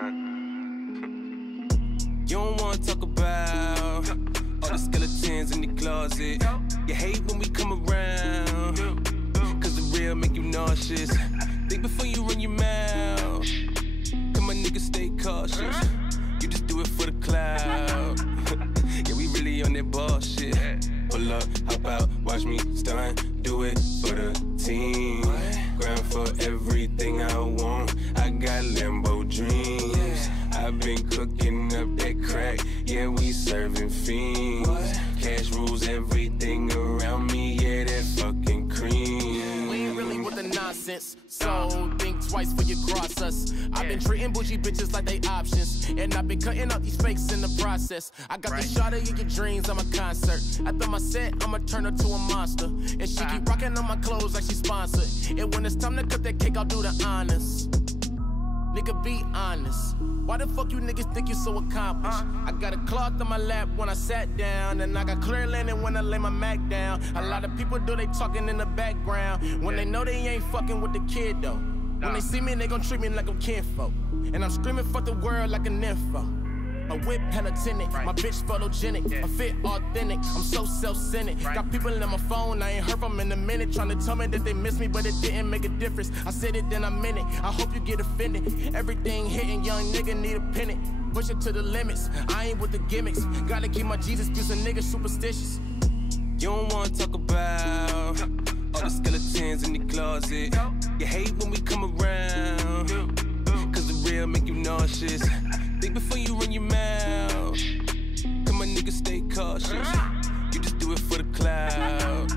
You don't wanna talk about all the skeletons in the closet. You hate when we come around, cause the real make you nauseous. Think before you run your mouth. Come on, nigga, stay cautious. You just do it for the cloud. Yeah, we really on that bullshit. Pull up, hop out, watch me stunt. Do it for the team. Grind for everything I want. I got Lambo dreams. I've been cooking up that crack. Yeah, we serving fiends. Cash rules everything around me. Yeah, that fucking cream. We ain't really with the nonsense, so think twice before you cross us. I've been treating bougie bitches like they options, and I've been cutting out these fakes in the process. I got the shot of your dreams, I'm a concert. After my set, I'ma turn her to a monster, and she keep rocking on my clothes like she sponsored. And when it's time to cut that cake, I'll do the honors. Nigga, be honest. Why the fuck you niggas think you so accomplished? I got a cloth on my lap when I sat down, and I got clear linen when I lay my Mac down. A lot of people do they talking in the background when they know they ain't fucking with the kid though. When they see me, they gon' treat me like I'm kinfolk, and I'm screaming fuck the world like a nympho. A whip hella tinted, my bitch photogenic, I fit authentic, I'm so self-centered. Got people in my phone, I ain't heard from in a minute, trying to tell me that they miss me, but it didn't make a difference. I said it, then I meant it, I hope you get offended. Everything hitting, young nigga need a pennant. Push it to the limits, I ain't with the gimmicks. Gotta keep my Jesus views, a nigga superstitious. You don't wanna talk about all the skeletons in the closet. You hate when we come around, cause the real make you nauseous. Think before you run your mouth. Come on, nigga, stay cautious. You just do it for the cloud.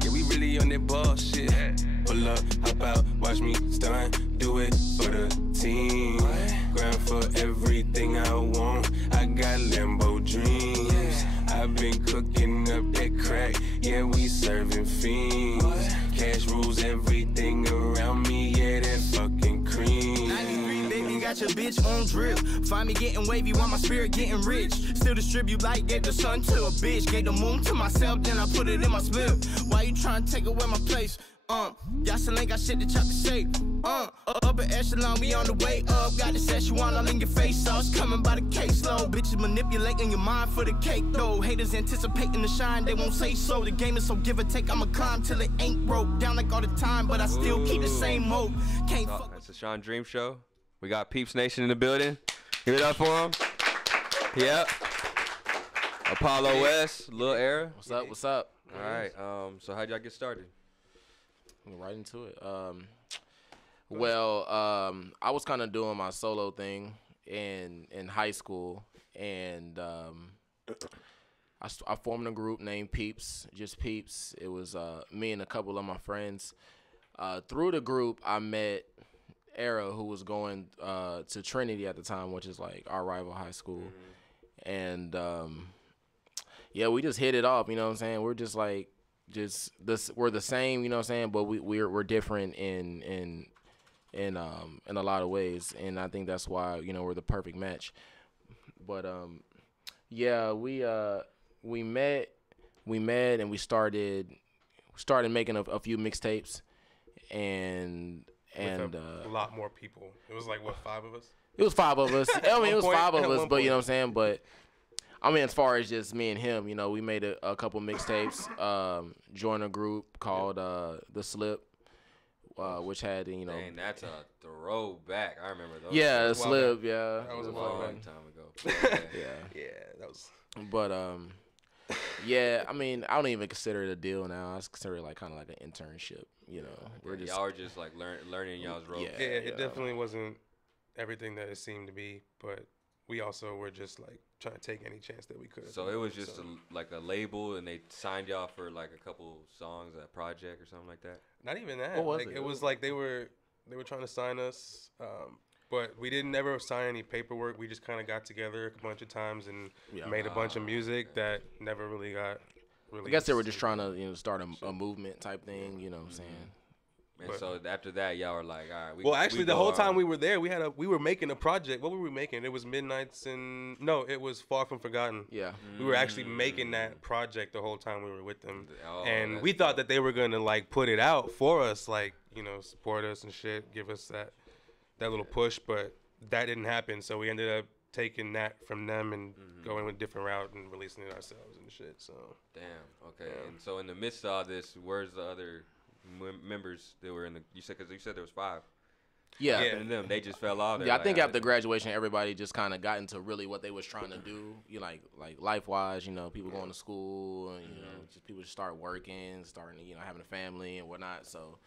Yeah, we really on that bullshit. Pull up, hop out, watch me stunt. Do it for the team. Grind for everything I want. I got Lambo dreams. I've been cooking up that crack. Yeah, we serving fiends. Cash rules everything around me. Yeah, that fucking cream. Got your bitch on drip. Find me getting wavy while my spirit getting rich. Still distribute like gave the sun to a bitch. Gave the moon to myself, then I put it in my slip. Why you trying to take away my place? Y'all still ain't got shit that y'all can say. Upper echelon, we on the way up. Got the Szechuan all in your face, sauce coming by the caseload. Bitches manipulating your mind for the cake though. Haters anticipating the shine, they won't say so. The game is so give or take, I'ma climb till it ain't broke. Down like all the time, but I still keep the same mode. Can't fuck. That's the Sean Dream Show. We got PEEPSnation in the building. Give it up for him. Yep. Apollo West, Lil Era. What's up? What's up? All right. So how'd y'all get started? Right into it. I was kind of doing my solo thing in high school, and I formed a group named Peeps, just Peeps. It was me and a couple of my friends. Through the group, I met Era, who was going to Trinity at the time, which is like our rival high school. And yeah, we just hit it off, you know what I'm saying? We're just like we're the same, you know what I'm saying, but we're different in a lot of ways, and I think that's why, you know, we're the perfect match. But yeah, we met and we started making a few mixtapes, and a lot more people. It was like, what, 5 of us? It was 5 of us. I mean, it was 5 of us, but you know what I'm saying? But I mean, as far as just me and him, you know, we made a couple mixtapes, joined a group called The Slip, which had, you know. Dang, that's a throwback. I remember those. Yeah, The Slip, yeah. That was a long time ago. Yeah, that was. But yeah, I mean, I don't even consider it a deal now. I consider it like kind of like an internship, you know. Y'all were just like learning y'all's ropes. Yeah, it definitely wasn't everything that it seemed to be, but we also were just like trying to take any chance that we could. So it was just like a label, and they signed y'all for like a couple songs, a project or something like that? Not even that. It was like they were trying to sign us, but we didn't ever sign any paperwork. We just kind of got together a bunch of times and made a bunch of music that never really got released. I guess they were just trying to, you know, start a movement type thing, you know what I'm saying? And so after that, y'all were like, all right. Well, actually, the whole time we were there, we were making a project. What were we making? It was Midnights and it was Far From Forgotten. Yeah, we were actually making that project the whole time we were with them, and we thought that they were gonna like put it out for us, like, you know, support us and shit, give us that little push, but that didn't happen. So we ended up taking that from them and going with a different route and releasing it ourselves and shit. So damn. Okay. Yeah. And so in the midst of all this, where's the other members that were in the? You said there was 5. Yeah. And them, they just fell off. Yeah, I think after graduation, everybody just kind of got into really what they was trying to do. You know, like life wise, you know, people going to school, and you know, just people just start working, starting, you know, having a family and whatnot. So,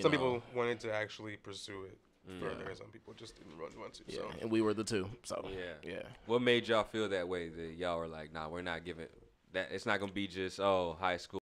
some people wanted to actually pursue it further. Some people just didn't want to. Yeah, so. and we were the 2. So yeah. What made y'all feel that way? That y'all were like, nah, we're not giving that. It's not gonna be just high school.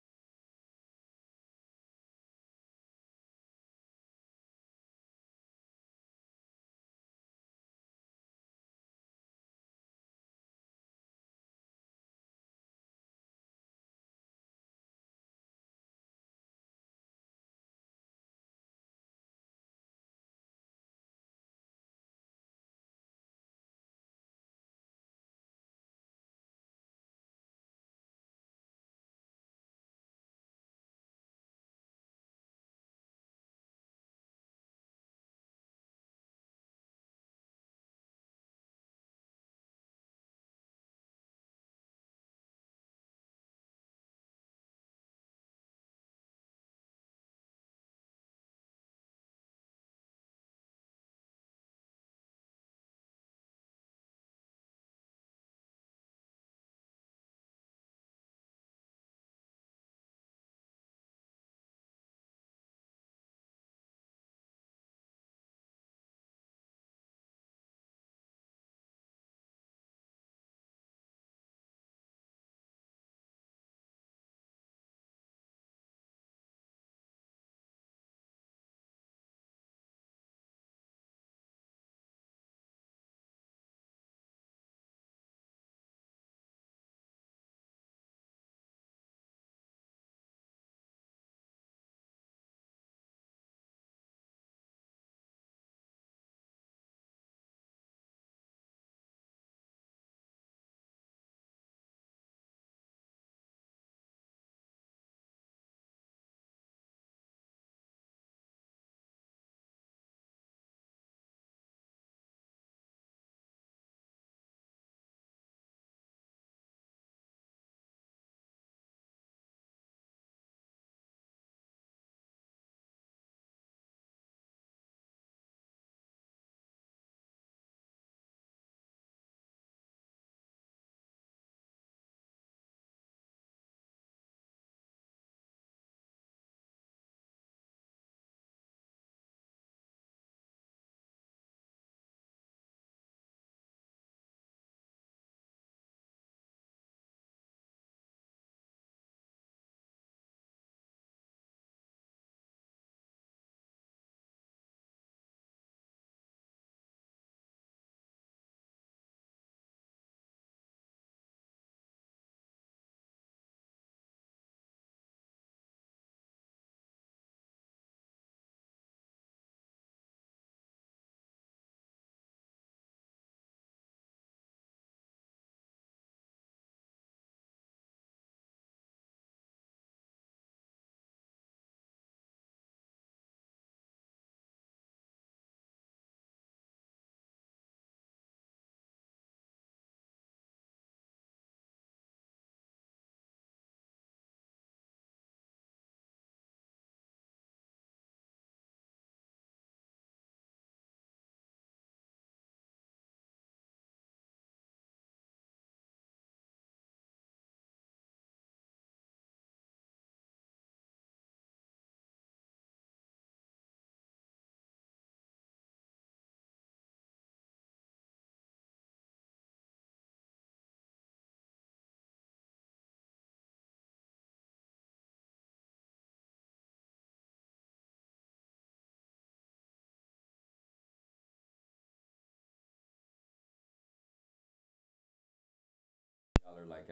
Y'all are like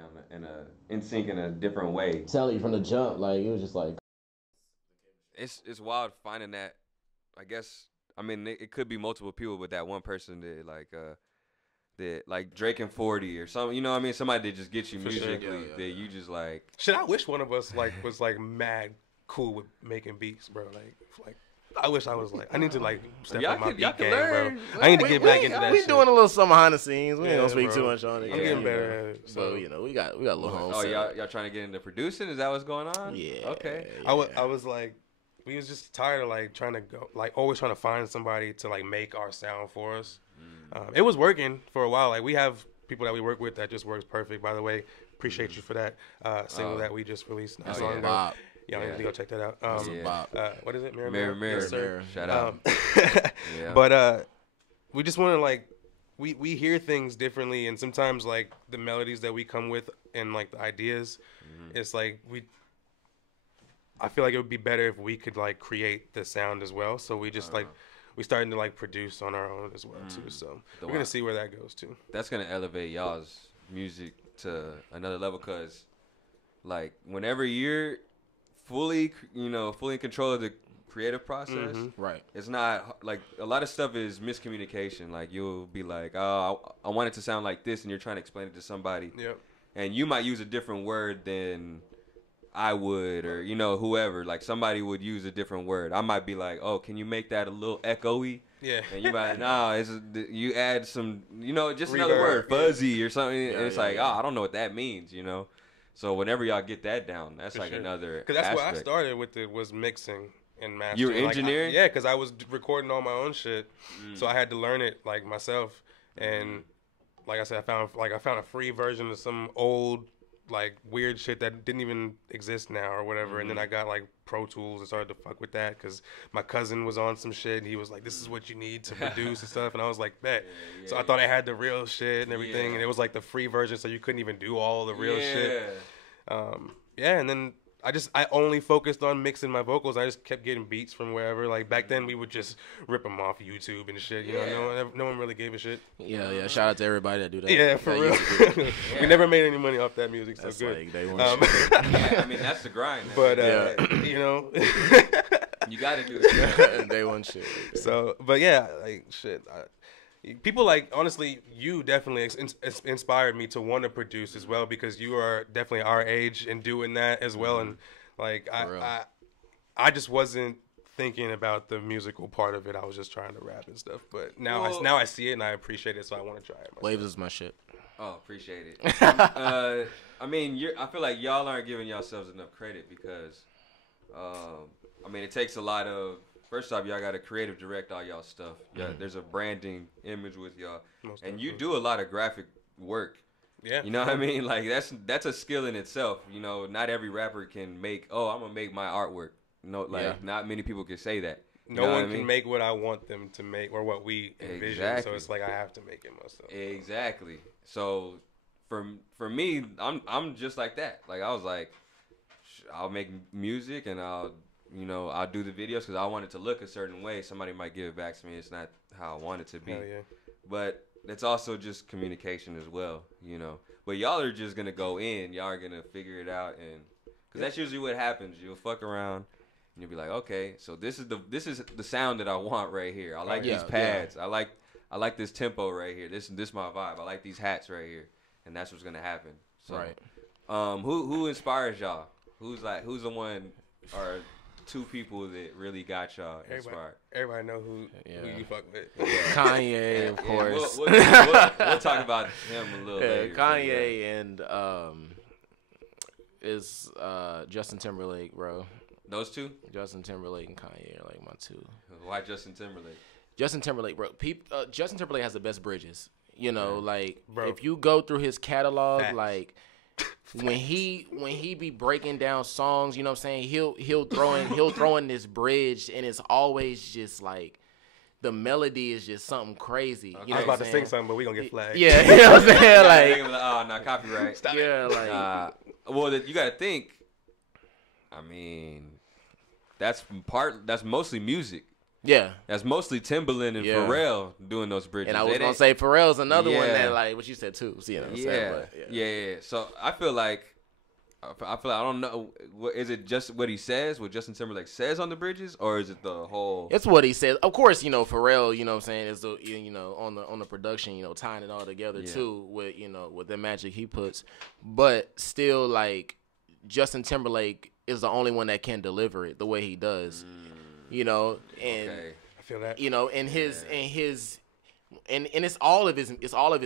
in sync in a different way. Tell you from the jump, like it was just like It's wild finding that. I guess it could be multiple people, but that one person that like Drake and 40 or something. You know what I mean? Somebody that just gets you musically that you just like. Shit, I wish one of us was mad cool with making beats, bro. Like I wish I was like. I need to like step Y'all up my could- y'all beat could game, learn. bro. I need to get back into that We shit. doing a little something behind the scenes. We ain't Yeah, gonna speak bro. too much on it. I'm yet, getting you better know. at it. So So you know, we got a little home. Oh, set. y'all trying to get into producing? Is that what's going on? Yeah. Okay. yeah. I was like, we was just tired of like trying to go, like always trying to find somebody to like make our sound for us. It was working for a while. Like we have people that we work with that just works perfect. By the way, appreciate you for that single that we just released not so long ago. Bop. Yeah, I need to go check that out. Yeah. Bop. What is it? Mirror. Yes, sir. Shout out. Yeah. But we just want to like we hear things differently, and sometimes like the melodies that we come with and like the ideas, it's like I feel like it would be better if we could like create the sound as well. So we just like we starting to like produce on our own as well too. So we're gonna see where that goes too. That's gonna elevate y'all's music to another level, cause like whenever you're fully in control of the creative process, Right. it's not like a lot of stuff is miscommunication. Like you'll be like, oh, I want it to sound like this, and you're trying to explain it to somebody, Yep. and you might use a different word than I would, or whoever. Like somebody would use a different word. I might be like, oh, can you make that a little echoey? Yeah. And you might you add some, just another Reverb, word, yeah. fuzzy or something. Yeah, and it's yeah, like, yeah. oh, I don't know what that means, So whenever y'all get that down, that's For like sure. another. Because that's what I aspect. started with. It was mixing and mastering. You were Like, engineering? yeah, because I was recording all my own shit, so I had to learn it like myself. And like I said, I found a free version of some old like weird shit that didn't even exist now or whatever. And then I got like Pro Tools and started to fuck with that because my cousin was on some shit and he was like, "This is what you need to produce and stuff." And I was like, "Bet." So I thought I had the real shit and everything, Yeah. and it was like the free version, so you couldn't even do all the real shit. And then I only focused on mixing my vocals. I just kept getting beats from wherever. Like back then, we would just rip them off YouTube and shit. You know, no one really gave a shit. Yeah. Shout out to everybody that do that. Yeah, for that real. used to do it. We never made any money off that music, so That's good. like day one shit. Yeah, I mean that's the grind. But you got to do it. Day one shit. So, but yeah, like shit. People like honestly, you definitely inspired me to want to produce as well because you are definitely our age and doing that as well. And like I just wasn't thinking about the musical part of it. I was just trying to rap and stuff. But now I see it and I appreciate it, so I want to try it myself. Waves is my shit. Oh, appreciate it. I mean, I feel like y'all aren't giving yourselves enough credit because, I mean, it takes a lot of. First off, y'all got to creative direct all y'all stuff. Yeah, there's a branding image with y'all, and you do a lot of graphic work. Yeah, you know what I mean? Like that's a skill in itself. Not every rapper can make. Oh, I'm gonna make my artwork. Not many people can say that. No one can make what I want them to make or what we envision. Exactly. So it's like I have to make it myself. Exactly. So for me, I'm just like that. Like I was like, I'll make music and I'll do the videos because I want it to look a certain way. Somebody might give it back to me. It's not how I want it to be. Hell yeah. But it's also just communication as well, But y'all are just gonna go in. Y'all are gonna figure it out, and because that's usually what happens. You'll fuck around, and you'll be like, okay, so this is the sound that I want right here. I like these pads. I like this tempo right here. This my vibe. I like these hats right here, and that's what's gonna happen. So, Right. Who inspires y'all? Who's the one or two people that really got y'all inspired? Everybody know who you fuck with. Kanye, of course. We'll talk about him a little later. Kanye and is Justin Timberlake, bro. Those two? Justin Timberlake and Kanye are like my two. Why Justin Timberlake? Justin Timberlake, bro. Justin Timberlake has the best bridges. Like bro. If you go through his catalog, Facts. like when he be breaking down songs, you know what I'm saying? He'll throw in this bridge and it's always just like the melody is just something crazy. You know I was what about to I'm sing saying? something, but we gonna get flagged. Yeah, you know what I'm saying? Like, oh, no, copyright. Stop yeah, it. like Well, you got to think. I mean, that's mostly music. yeah. That's mostly Timbaland and Yeah. Pharrell doing those bridges. And I was They gonna didn't- say Pharrell's another one Yeah. that like what you said too. So, you know what I'm saying? But, yeah. So I feel like I don't know. Is it just what he says, what Justin Timberlake says on the bridges, or is it the whole? It's what he says. Of course, Pharrell, you know what I'm saying, is the on the production, tying it all together too with with the magic he puts. But still, like Justin Timberlake is the only one that can deliver it the way he does. you know, and I feel that. you know, and his and it's all of his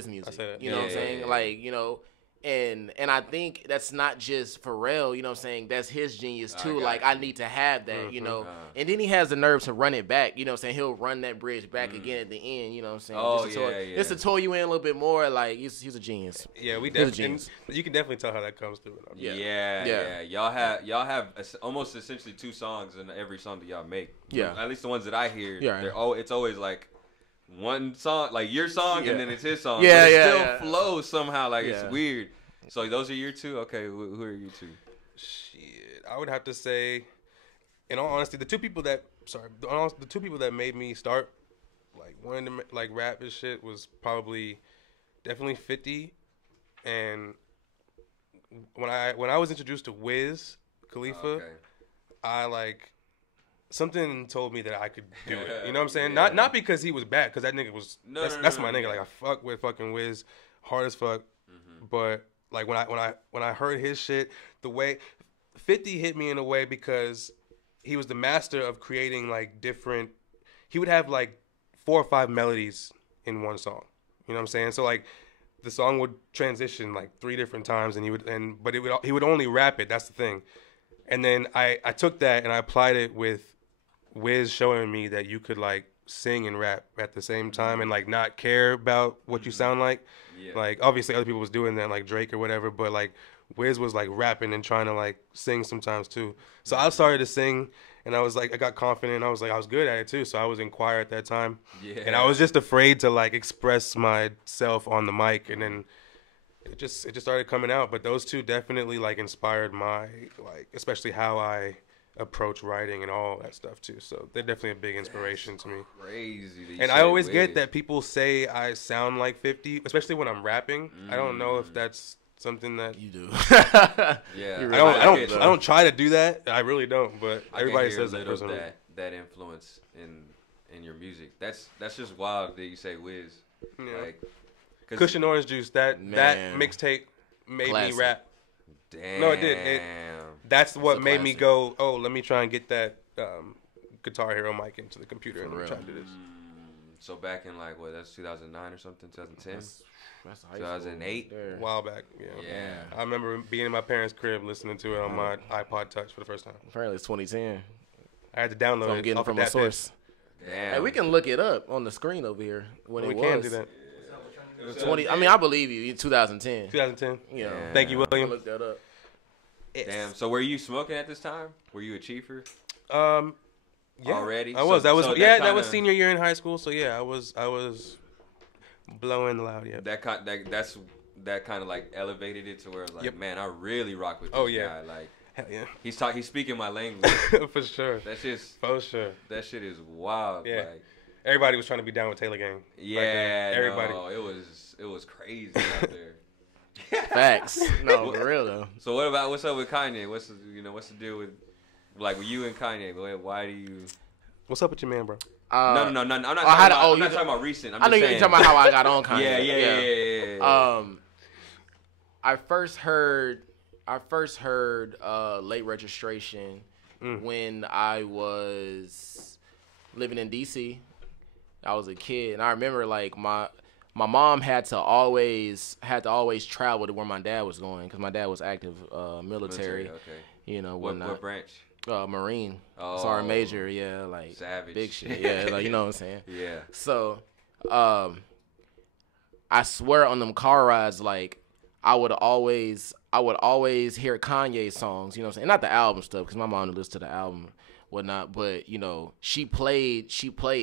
music. You know what I'm saying? Like, you know, and I think that's not just Pharrell, you know what I'm saying? That's his genius too. Like I need to have that, you know. And then he has the nerve to run it back, you know what I'm saying? He'll run that bridge back again at the end, you know what I'm saying? Oh, Just to tow you in a little bit more, like he's a genius. Yeah, we definitely. You can definitely tell how that comes through. Yeah. Y'all have almost essentially 2 songs in every song that y'all make. Yeah. At least the ones that I hear. Yeah. It's always like one song, like your song, and then it's his song. Yeah, but it yeah, still flows somehow. Like it's weird. So those are your 2. Okay, who are you 2? Shit, I would have to say, in all honesty, the two people that made me start like wanting to like rap and shit was definitely 50, and when I was introduced to Wiz Khalifa, I like something told me that I could do it. You know what I'm saying? Not because he was bad, because that nigga was that's my nigga. Like I fuck with fucking Wiz hard as fuck, but like when I heard his shit, the way 50 hit me in a way because he was the master of creating like different. He would have like 4 or 5 melodies in one song. You know what I'm saying? So like the song would transition like 3 different times, and he would only rap it. That's the thing. And then I took that and I applied it with Wiz showing me that you could like sing and rap at the same time and like not care about what you sound like. Like obviously other people was doing that, like Drake or whatever, but like Wiz was like rapping and trying to like sing sometimes too. So I started to sing, and I was like, I got confident. I was good at it too. So I was in choir at that time, and I was just afraid to like express myself on the mic, and then it just started coming out. But those 2 definitely like inspired my like, especially how I approach writing and all that stuff too. So they're definitely a big inspiration to me. Crazy. And I always get that people say I sound like 50, especially when I'm rapping. I don't know if that's something that you do. Yeah. I don't try to do that. I really don't. But everybody says that. That influence in your music. That's just wild that you say Wiz. Yeah. Like, Cushion Orange Juice. That mixtape made me rap. Damn. No, it did. That's what made me go, oh, let me try and get that Guitar Hero mic into the computer and try to do this. So back in like that's 2009 or something, 2010, that's 2008, a while back. Yeah. I remember being in my parents' crib listening to it on my iPod Touch for the first time. Apparently it's 2010. I had to download so I'm getting it from a source. Damn. Hey, we can look it up on the screen over here when we it can was. do that. 20. I mean, I believe you. 2010. 2010. You know. Thank you, William. Look that up. Damn. So were you smoking at this time? Were you a chiefer? Yeah. Already? I was. That was senior year in high school. So yeah, I was blowing loud. Yeah. That kind of like elevated it to where it was like, man, I really rock with this guy. Like, hell yeah. He's speaking my language. For sure. That's just for sure. That shit is wild. Yeah. Like, everybody was trying to be down with Taylor Gang. Yeah. Everybody. No, it was crazy out there. Facts. No, for real though. So what's up with Kanye? What's the deal with with you and Kanye? Why do you? What's up with your man, bro? No. I'm not talking about recent. I'm I know you're talking about how I got on Kanye. Yeah. I first heard Late Registration when I was living in DC. I was a kid, and I remember like my mom had to always travel to where my dad was going because my dad was active military. Okay. You know, what branch? Marine. Oh, Sergeant Major. Yeah, like savage. Big shit. Yeah, like you know what I'm saying. Yeah. So, I swear on them car rides, like I would always hear Kanye songs. You know what I'm saying? Not the album stuff because my mom would listen to the album. Whatnot, but you know, she played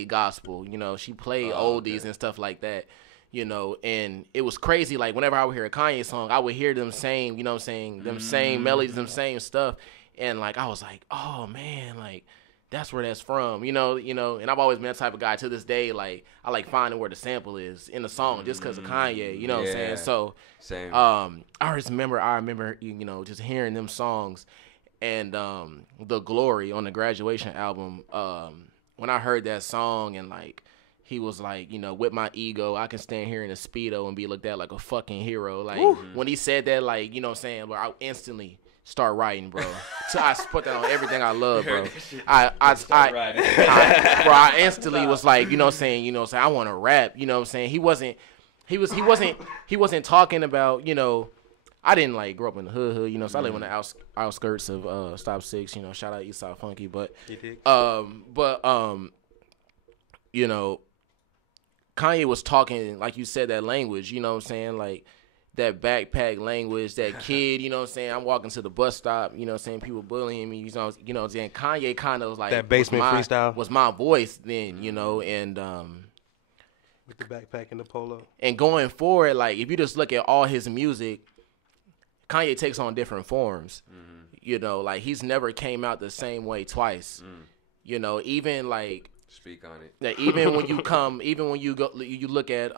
gospel, you know, she played oldies and stuff like that, you know, and it was crazy. Like whenever I would hear a Kanye song, I would hear them saying, you know what I'm saying, them same melodies, them same stuff, and like I was like, oh man, like that's where that's from, you know, and I've always been that type of guy to this day. Like I like finding where the sample is in the song just because of Kanye, you know what I'm saying. So same. I remember, you know, just hearing them songs. And The Glory on the Graduation album, when I heard that song and like he was like, you know, with my ego, I can stand here in a Speedo and be looked at like a fucking hero. Like when he said that, like, you know what I'm saying, where I instantly start writing, bro. So I put that on everything I love, bro. I instantly was like, you know what I'm saying, I want to rap, you know what I'm saying. He wasn't talking about, I didn't like grow up in the hood, so I live on the outskirts of Stop 6, shout out Eastside Funky, but Kanye was talking, like you said, that language, you know what I'm saying, like that backpack language, that kid, you know what I'm saying, I'm walking to the bus stop, you know what I'm saying, people bullying me, you know what I'm saying, Kanye kind of was like, that basement freestyle was my voice then, and with the backpack and the polo. And going forward, like, if you just look at all his music, Kanye takes on different forms. Like, he's never came out the same way twice. Even like, speak on it. That even when you look at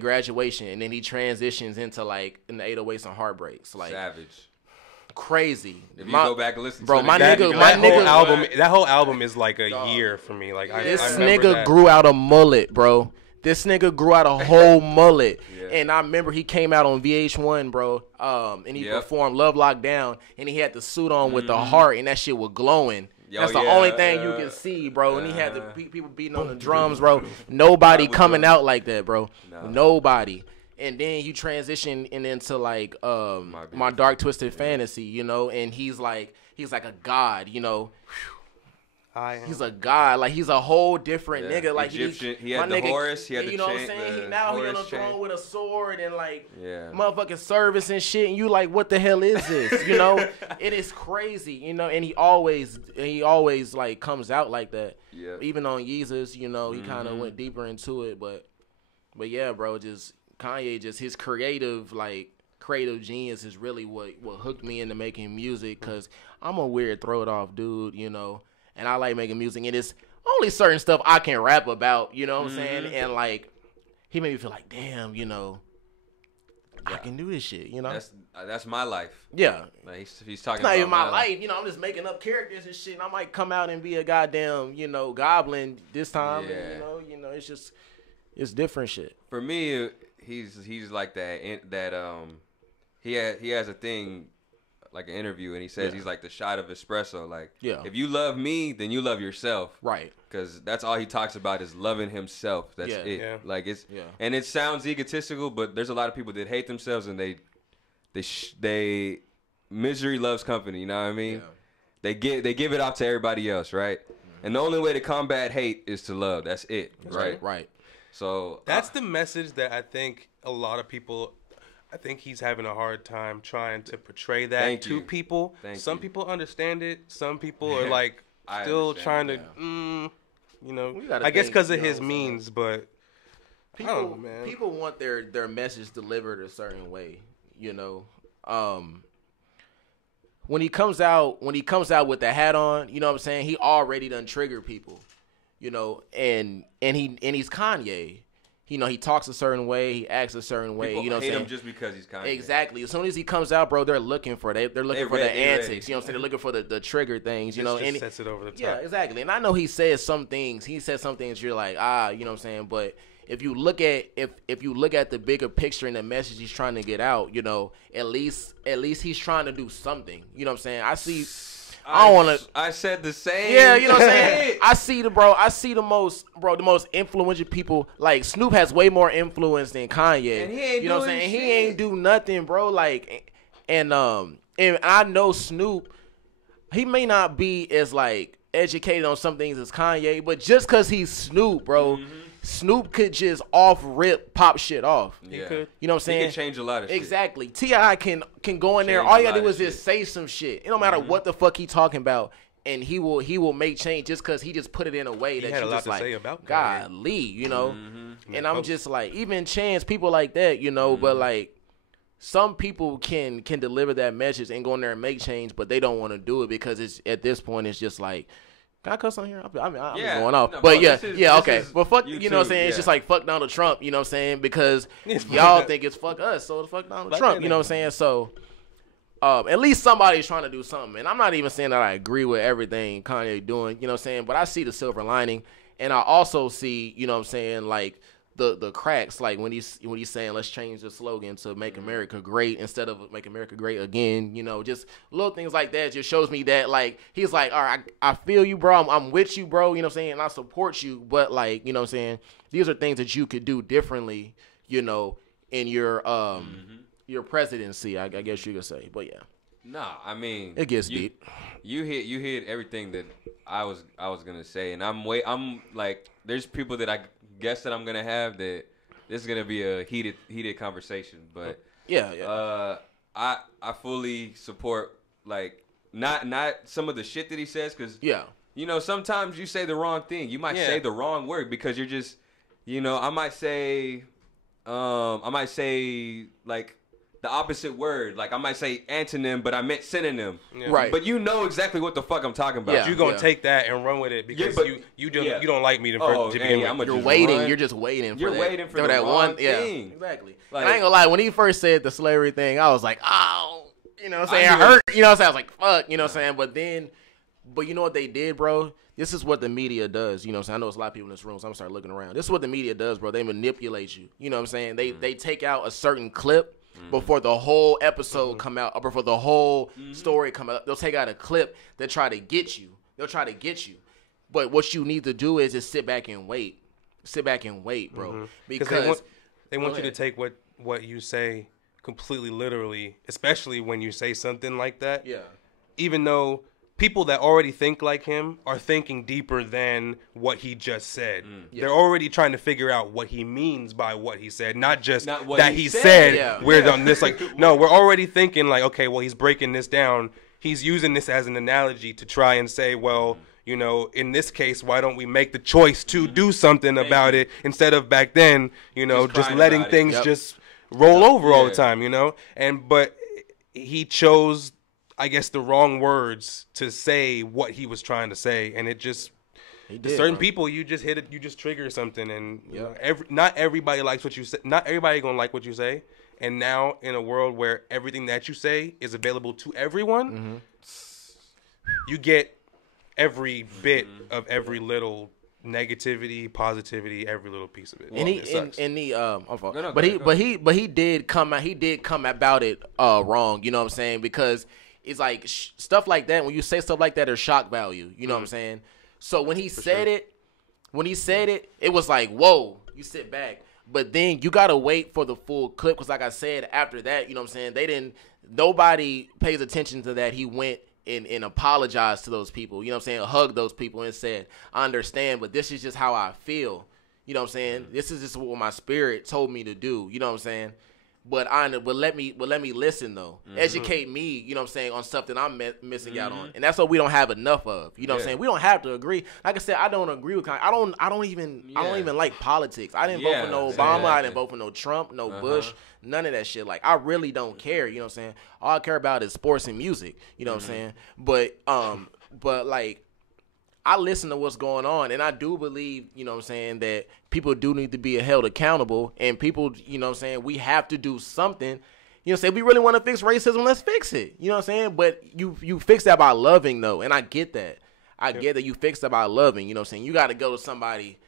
Graduation, and then he transitions into like in the 808s and Heartbreaks, like savage. Crazy. If you go back and listen to that whole album is like a year for me. Like this nigga grew out a mullet, bro. This nigga grew out a whole mullet. And I remember he came out on VH1, bro. And he performed Love Lockdown, and he had the suit on with the heart, and that shit was glowing. That's the only thing you can see, bro. And he had the people beating on the drums, bro. Nobody coming out like that, bro. Nobody. And then you transition into like My Dark Twisted Fantasy, and he's like a god, He's a god, like he's a whole different nigga. Like Egyptian, he had the nigga, Horus, he had the you know chain, what I'm saying? He on the throne with a sword and like motherfucking service and shit. And you like, what the hell is this? It is crazy, And he always like comes out like that. Yeah. Even on Yeezus, he kind of went deeper into it, but yeah, bro, just Kanye, just his creative genius is really what hooked me into making music, because I'm a weird throw it off dude, and I like making music, and it's only certain stuff I can rap about, you know what I'm saying? And like, he made me feel like, damn, I can do this shit, That's my life. Yeah. Like he's talking it's not about even my life, I'm just making up characters and shit, and I might come out and be a goddamn, goblin this time, and, it's just, it's different shit. For me, he's like that he has a thing, like an interview, and he says he's like the shot of espresso. Like, if you love me, then you love yourself. Right. Because that's all he talks about is loving himself. That's it. Yeah. Like and it sounds egotistical, but there's a lot of people that hate themselves, and they misery loves company. You know what I mean? Yeah. They give it off to everybody else, right? And the only way to combat hate is to love. That's it. Right. Right. So that's the message that I think a lot of people. I think he's having a hard time trying to portray that to people. Some people understand it. Some people are like still trying to, I guess because of his means, but people, I don't know, man. People want their message delivered a certain way, When he comes out with the hat on, you know what I'm saying? He already done triggered people, and he's Kanye. He talks a certain way, he acts a certain way. People hate what I'm saying? Him just because he's Kanye. Exactly. As soon as he comes out, bro, they're looking for the antics. You know what I'm saying? They're looking for the trigger things. Just sets it over the top. Yeah, exactly. And I know he says some things. He says some things you're like, you know what I'm saying? But if you look at the bigger picture and the message he's trying to get out, at least he's trying to do something. You know what I'm saying? I said the same. Yeah, you know what I'm saying? I see the most influential people. Like, Snoop has way more influence than Kanye. And he ain't you know what I'm saying? He ain't do nothing, bro. Like, and I know Snoop, he may not be as like educated on some things as Kanye, but just cause he's Snoop, bro. Snoop could just off rip pop shit off. Yeah. He could. You know what I'm saying? He can change a lot of shit. Exactly. T.I. can go in there. All you gotta do is just say some shit. It don't matter what the fuck he talking about, and he will make change just because he just put it in a way that you just like, golly, And I'm just like, even Chance, people like that, but like, some people can deliver that message and go in there and make change, but they don't want to do it because it's at this point it's just like, can I cuss on here? I'm going off. No, but bro, okay. But fuck, you know what I'm saying? It's just like, fuck Donald Trump, you know what I'm saying? Because y'all think it's fuck us, so the fuck Donald Trump, you know what I'm saying? So, at least somebody's trying to do something. And I'm not even saying that I agree with everything Kanye doing, you know what I'm saying? But I see the silver lining. And I also see, you know what I'm saying, like, the cracks, like when he's saying let's change the slogan to make America great instead of make America great again, you know, just little things like that just shows me that like he's like, all right, I feel you, bro, I'm with you, bro, you know what I'm saying, and I support you, but like, you know what I'm saying, these are things that you could do differently, you know, in your presidency, I guess you could say. But yeah, nah, I mean, it gets deep. You hit everything that I was gonna say, and I'm like, there's people that I guess that I'm gonna have that this is gonna be a heated conversation, but I fully support, like, not some of the shit that he says, because you know, sometimes you say the wrong thing, you might say the wrong word because you're just, you know, I might say like the opposite word. Like, I might say antonym, but I meant synonym. Yeah. Right. But you know exactly what the fuck I'm talking about. Yeah. you're going to take that and run with it because you don't like me to begin with. You're waiting. You're just waiting for that one thing. Yeah, exactly. Like, I ain't gonna lie. When he first said the slavery thing, I was like, oh, you know what I'm saying? I hurt. You know what I'm saying? I was like, fuck. You know what I'm saying? But you know what they did, bro? This is what the media does. You know what I'm saying? I know there's a lot of people in this room, so I'm gonna start looking around. This is what the media does, bro. They manipulate you. You know what I'm saying? They take out a certain clip before the whole episode come out, or before the whole story come out. They'll take out a clip that try to get you. They'll try to get you. But what you need to do is just sit back and wait. Sit back and wait, bro. Because they want you to take what you say completely literally, especially when you say something like that. Yeah. Even though people that already think like him are thinking deeper than what he just said. They're already trying to figure out what he means by what he said, not just that he said. We're on this, like, no, we're already thinking like, okay, well, he's breaking this down. He's using this as an analogy to try and say, well, you know, in this case, why don't we make the choice to do something about it instead of back then, you know, just letting things just roll over all the time, you know? But he chose, I guess, the wrong words to say what he was trying to say, and it just certain people, you just hit it, you just trigger something, and you know, not everybody likes what you say. Not everybody gonna like what you say, and now in a world where everything that you say is available to everyone, you get every bit of every little negativity, positivity, every little piece of it. But he did come about it wrong. You know what I'm saying? Because it's like stuff like that. When you say stuff like that, there's shock value. You know what I'm saying? So when he said it, it was like, whoa, you sit back. But then you gotta wait for the full clip, because like I said, after that, you know what I'm saying, nobody pays attention to that. He went and apologized to those people, you know what I'm saying, hugged those people and said, I understand, but this is just how I feel. You know what I'm saying? This is just what my spirit told me to do. You know what I'm saying? But let me listen though. Educate me, you know what I'm saying, on stuff that I'm missing out on. And that's what we don't have enough of. You know what I'm saying? We don't have to agree. Like I said, I don't agree with I don't even like politics. I didn't vote for no Obama, I didn't vote for no Trump, no Bush, none of that shit. Like, I really don't care, you know what I'm saying? All I care about is sports and music, you know what I'm saying? But like, I listen to what's going on, and I do believe, you know what I'm saying, that people do need to be held accountable, and people, you know what I'm saying, we have to do something. You know what I'm saying? We really want to fix racism, let's fix it. You know what I'm saying? But you fix that by loving, though, and I get that. I get that you fix that by loving, you know what I'm saying? You got to go to somebody.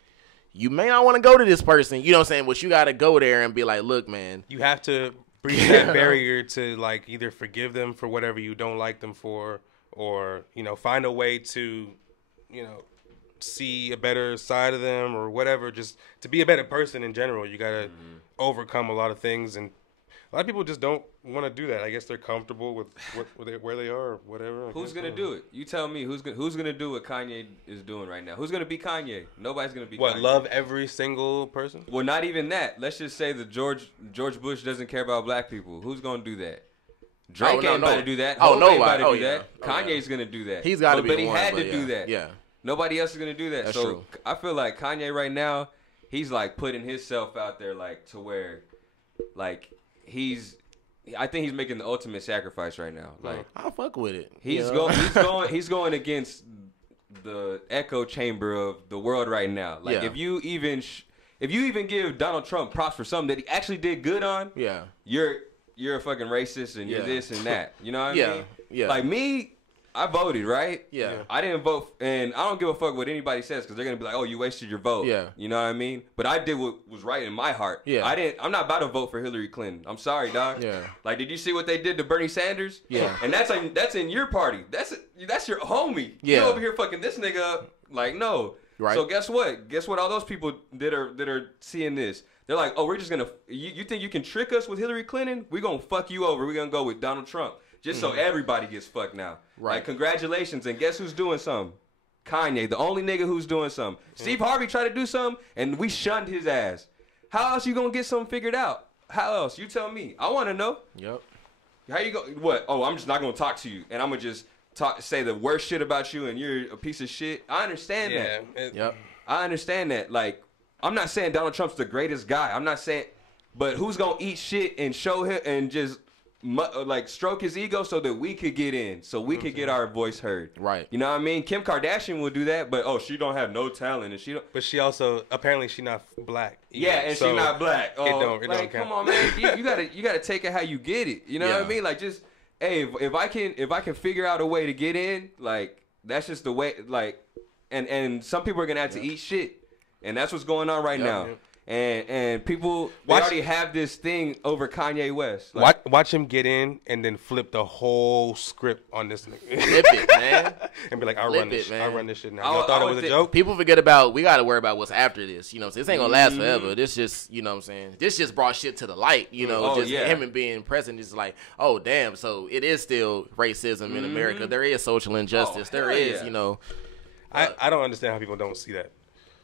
You may not want to go to this person, you know what I'm saying, but you got to go there and be like, look, man. You have to breach that barrier to, like, either forgive them for whatever you don't like them for, or, you know, find a way to, you know, see a better side of them or whatever. Just to be a better person in general, you gotta overcome a lot of things, and a lot of people just don't want to do that. I guess they're comfortable with where they are or whatever. Who's gonna do it? You tell me. Who's gonna do what Kanye is doing right now? Who's gonna be Kanye? Nobody's gonna be. What, Kanye. love every single person? Well, not even that. Let's just say that George Bush doesn't care about black people. Who's gonna do that? Drake ain't about to do that. Hope ain't about to do that. Kanye's gonna do that. He's got to be but he one, had to do that. Yeah. Nobody else is gonna do that. That's so true. I feel like Kanye right now, he's like putting himself out there, like, to where, like, I think he's making the ultimate sacrifice right now. Like, I'll fuck with it. He's going against the echo chamber of the world right now. Like, if you even give Donald Trump props for something that he actually did good on, you're a fucking racist and you're this and that. You know what I mean? Yeah. Like, me, I voted, right? Yeah. I didn't vote, and I don't give a fuck what anybody says because they're gonna be like, "Oh, you wasted your vote." Yeah. You know what I mean? But I did what was right in my heart. Yeah. I'm not about to vote for Hillary Clinton. I'm sorry, dog. Yeah. Like, did you see what they did to Bernie Sanders? Yeah. And that's in your party. That's your homie. Yeah. You over here fucking this nigga up. Like, no. Right. So guess what? Guess what? All those people that are seeing this, they're like, "Oh, we're just gonna. You think you can trick us with Hillary Clinton? We're gonna fuck you over. We're gonna go with Donald Trump." Just so everybody gets fucked now. Right. Like, congratulations. And guess who's doing something? Kanye, the only nigga who's doing something. Steve Harvey tried to do something, and we shunned his ass. How else you gonna get something figured out? How else? You tell me. I want to know. Yep. How you go? What? Oh, I'm just not gonna talk to you, and I'm gonna just say the worst shit about you, and you're a piece of shit. I understand that. Yep. I understand that. Like, I'm not saying Donald Trump's the greatest guy. I'm not saying, but who's gonna eat shit and show him and just like stroke his ego so that we could get in, so we could get our voice heard. Right. You know what I mean? Kim Kardashian will do that, but she don't have no talent, and she don't. But she also apparently she not black. Either, Yeah, and so she not black. Oh, it like, don't count. come on, man. you gotta take it how you get it. You know what I mean? Like, just hey, if I can figure out a way to get in, like, that's just the way. Like, and some people are gonna have to eat shit, and that's what's going on right now. Yep. And people they already have this thing over Kanye West. Like, watch him get in and then flip the whole script on this nigga. Flip it, man. And be like, I'll Flip run this. it, man. I'll run this shit now. Y'all thought it was a joke? People forget about, we got to worry about what's after this. You know what I'm saying? This ain't going to last forever. This just, you know what I'm saying? This just brought shit to the light. You know, him and being president is like, oh, damn. So it is still racism in America. There is social injustice. There is, you know. I don't understand how people don't see that.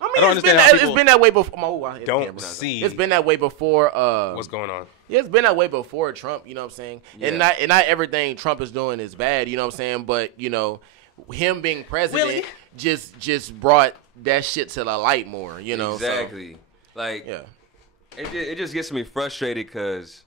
I mean, I don't understand how people it's been that way before. don't see It's been that way before. what's going on. Yeah, it's been that way before Trump. You know what I'm saying? Yeah. And not everything Trump is doing is bad. You know what I'm saying? But you know, him being president just brought that shit to the light more. You know? exactly. So, like, yeah. it just gets me frustrated because,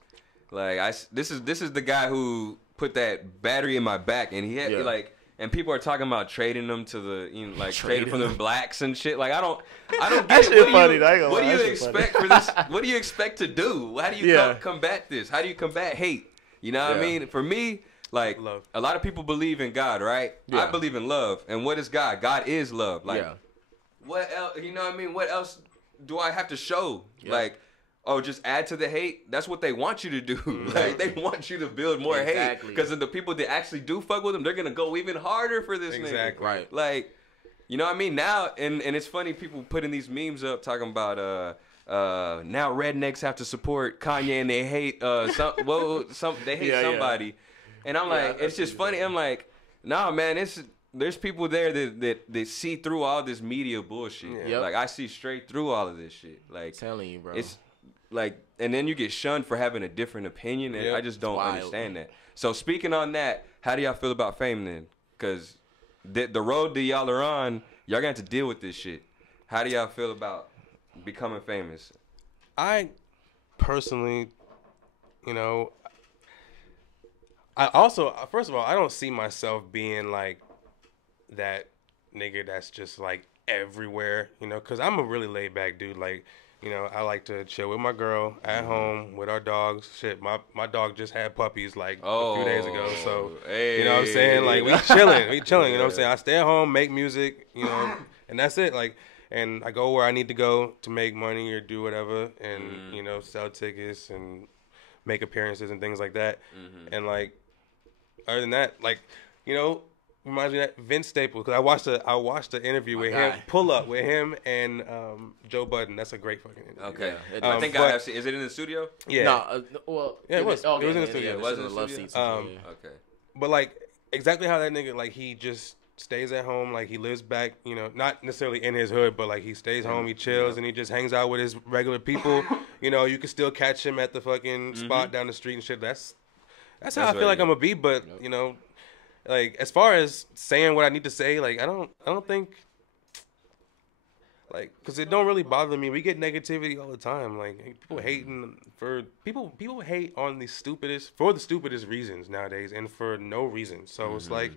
like, this is the guy who put that battery in my back, and he had like. And people are talking about trading them to the, trading for the blacks and shit. Like, I don't get That it. shit funny. What do you expect for this? What do you expect to do? How do you combat this? How do you combat hate? You know what I mean? For me, like, love. A lot of people believe in God, right? Yeah. I believe in love. And what is God? God is love. Like, Yeah. what else? You know what I mean? What else do I have to show? Yeah. Like, oh, just add to the hate? That's what they want you to do. Like, they want you to build more hate. Because the people that actually do fuck with them, they're going to go even harder for this nigga. Right. Like, you know what I mean? Now, and it's funny, people putting these memes up talking about, now rednecks have to support Kanye and they hate, they hate somebody. And I'm like, it's just funny. I'm like, nah, man, there's people there that see through all this media bullshit. Yep. Like, I see straight through all of this shit. Like, I'm telling you, bro. it's like, and then you get shunned for having a different opinion, and I just don't understand that. So speaking on that, how do y'all feel about fame then? Because the road that y'all are on, y'all gonna have to deal with this shit. How do y'all feel about becoming famous? I personally, you know, I also, first of all, I don't see myself being like that nigga that's just like everywhere, you know, because I'm a really laid back dude. Like, you know, I like to chill with my girl at home with our dogs. Shit, my dog just had puppies like a few days ago. So, you know what I'm saying? Like, we chilling, you know what I'm saying? I stay at home, make music, you know, and that's it. Like, and I go where I need to go to make money or do whatever and, you know, sell tickets and make appearances and things like that. And, like, other than that, like, you know, reminds me of that Vince Staples, because I watched the interview with him, pull up with him and Joe Budden. That's a great fucking interview. Okay, I think I have seen. Is it in the studio? Yeah. No, well, yeah, it was. Oh, it was in the studio. It was in the love studio? seats. Okay. But like exactly how that nigga, like, he just stays at home, like he lives back, you know, not necessarily in his hood, but like he stays home, he chills, and he just hangs out with his regular people. You know, you can still catch him at the fucking spot down the street and shit. That's how I feel like I'm gonna be. But you know. Like, as far as saying what I need to say, like, I don't think, like, because it don't really bother me. We get negativity all the time. Like, people hating people hate on the stupidest reasons nowadays, and for no reason. So it's like,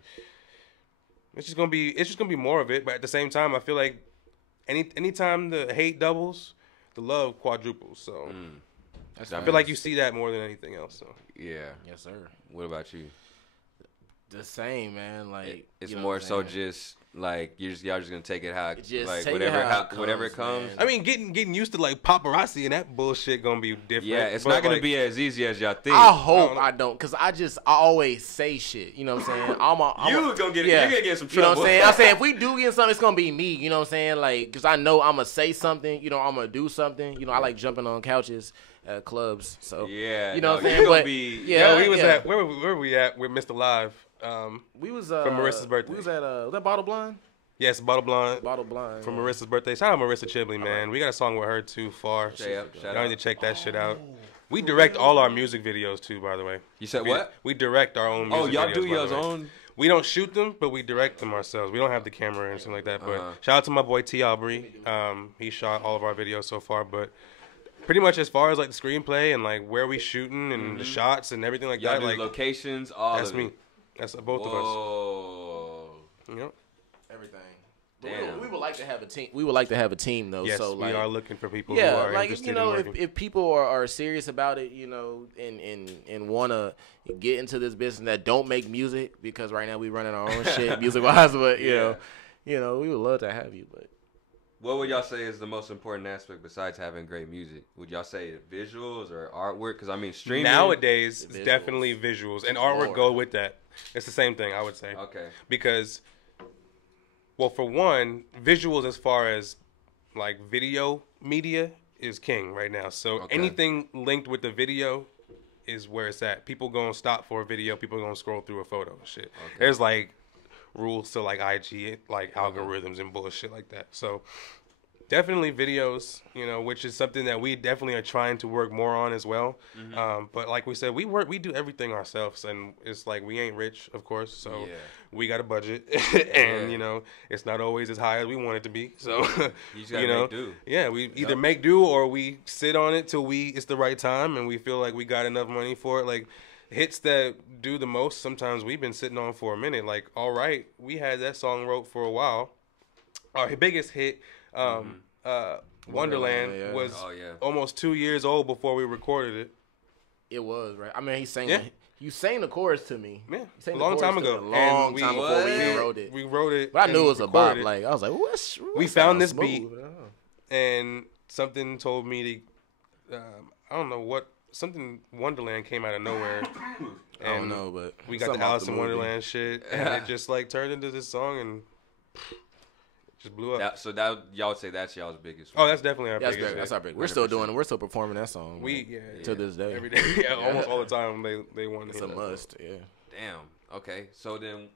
it's just gonna be more of it. But at the same time, I feel like anytime the hate doubles, the love quadruples. So I feel like you see that more than anything else. So yeah, yes, sir. What about you? The same, man. Like It's you know more what I'm so saying? just like y'all just gonna take it how Just like take it whatever how it whatever it comes, comes. man. I mean, getting used to like paparazzi and that bullshit gonna be different. Yeah, it's but, not gonna like, be as easy as y'all think. I hope know. I don't, cause I always say shit. You know what I'm saying? You're Gonna get in some You know trouble. what I'm saying? I'm saying if we do get something, it's gonna be me. You know what I'm saying? Like, cause I know I'm gonna say something. You know, I'm gonna do something. You know, I like jumping on couches at clubs. So Yeah, you know no, what I'm you saying? gonna But be- yeah, Yo, we was yeah. at where were we at with Mr. Live? We was from Marissa's birthday. We was at was that Bottle Blind? Yes, Bottle Blonde. Bottle Blind. From yeah. Marissa's birthday. Shout out Marissa Chibley, man. We got a song with her too. Far. Shout Y'all out. need to check that shit out. We direct all our music videos too, by the way. You said what? We direct our own music Oh, y'all videos, do by the y'all's way. own? We don't shoot them, but we direct them ourselves. We don't have the camera or anything like that. But shout out to my boy T. Aubrey. He shot all of our videos so far. But pretty much as far as like the screenplay and like where we shooting and the shots and everything like Y'all that, do like locations, all that's of me. it. That's both of Whoa. us. Yep. Everything. Damn. We would like to have a team. We would like to have a team though. Yes, so we like, are looking for people who yeah, are like interested you know, in working. if people are serious about it, you know, and want to get into this business that don't make music, because right now we running our own shit music wise, but you know, we would love to have you. But What would y'all say is the most important aspect besides having great music? Would y'all say visuals or artwork? Because I mean, streaming Nowadays, it's visuals. definitely visuals and artwork Lord. go with that. It's the same thing, I would say. Okay. Because, well, for one, visuals as far as like video media is king right now. So Okay. anything linked with the video is where it's at. People gonna stop for a video. People gonna scroll through a photo and shit. There's like rules to like IG, like algorithms and bullshit like that. So definitely videos, you know, which is something that we definitely are trying to work more on as well. But like we said, we do everything ourselves, and it's like we ain't rich, of course, so Yeah. we got a budget, and you know, it's not always as high as we want it to be. So You just gotta make do. yeah, we either make do or we sit on it till it's the right time, and we feel like we got enough money for it. Like hits that do the most, sometimes we've been sitting on for a minute. Like, all right, we had that song wrote for a while. Our biggest hit. Wonderland yeah. was Oh, yeah. almost 2 years old before we recorded it. it was right. I mean, he sang. Yeah. You sang the chorus to me. Yeah, You sang a the long chorus time to ago. me a long And time before we even wrote it. We wrote it. But I knew and it was a bop. recorded it. Like I was like, what's We that found sounds this beat. smooth. And something told me to, I don't know what, something Wonderland came out of nowhere. I don't And know, but we got something the off Alice in movie. Wonderland shit, and it just like turned into this song and just blew up. So y'all would say that's y'all's biggest Oh, one. that's definitely our That's biggest big. hit. That's our big. We're still doing it. We're still performing that song. We to this day. every day, yeah, almost all the time they want to It's hear a that. must. Yeah. Damn. Okay. So then,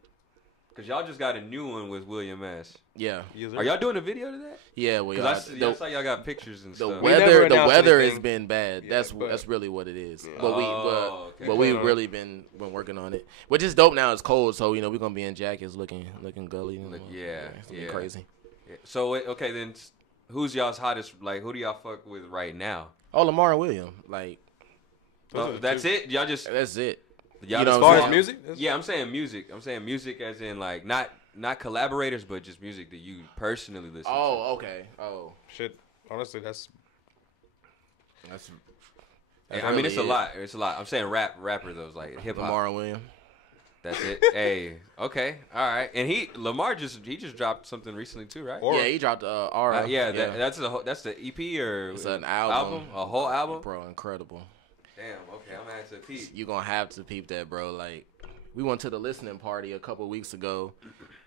because y'all just got a new one with William S. Yeah. Yes, sir. Are y'all doing a video to that? Yeah. We are. Because I saw y'all got pictures and The stuff. We never weather, the announced weather has anything. been bad. Yeah, that's but- really what it is. Yeah. But Okay. but we really been working on it. Which is dope now. It's cold, so you know we're gonna be in jackets, looking gully. You know, it's gonna be crazy. Yeah. So okay, then who's y'all's hottest? Like, who do y'all fuck with right now? Oh, Lamar and William, like Those are the That's two. it. Y'all just that's it. y'all You know just As far what as I'm music, Yeah, I'm saying music. I'm saying music as in like not collaborators, but just music that you personally listen to. Oh, okay. Oh, shit. Honestly, that's Yeah, I mean, it's a lot. It's a lot. I'm saying rapper though, like hip hop. Lamar and William. That's it. Hey, okay, all right. And Lamar just dropped something recently too, right? Or- Yeah, he dropped Aura. Yeah, that's the EP or It's an album. a whole album. Bro, incredible. Damn. Okay, I'm gonna have to peep. You gonna have to peep that, bro. Like, we went to the listening party a couple weeks ago,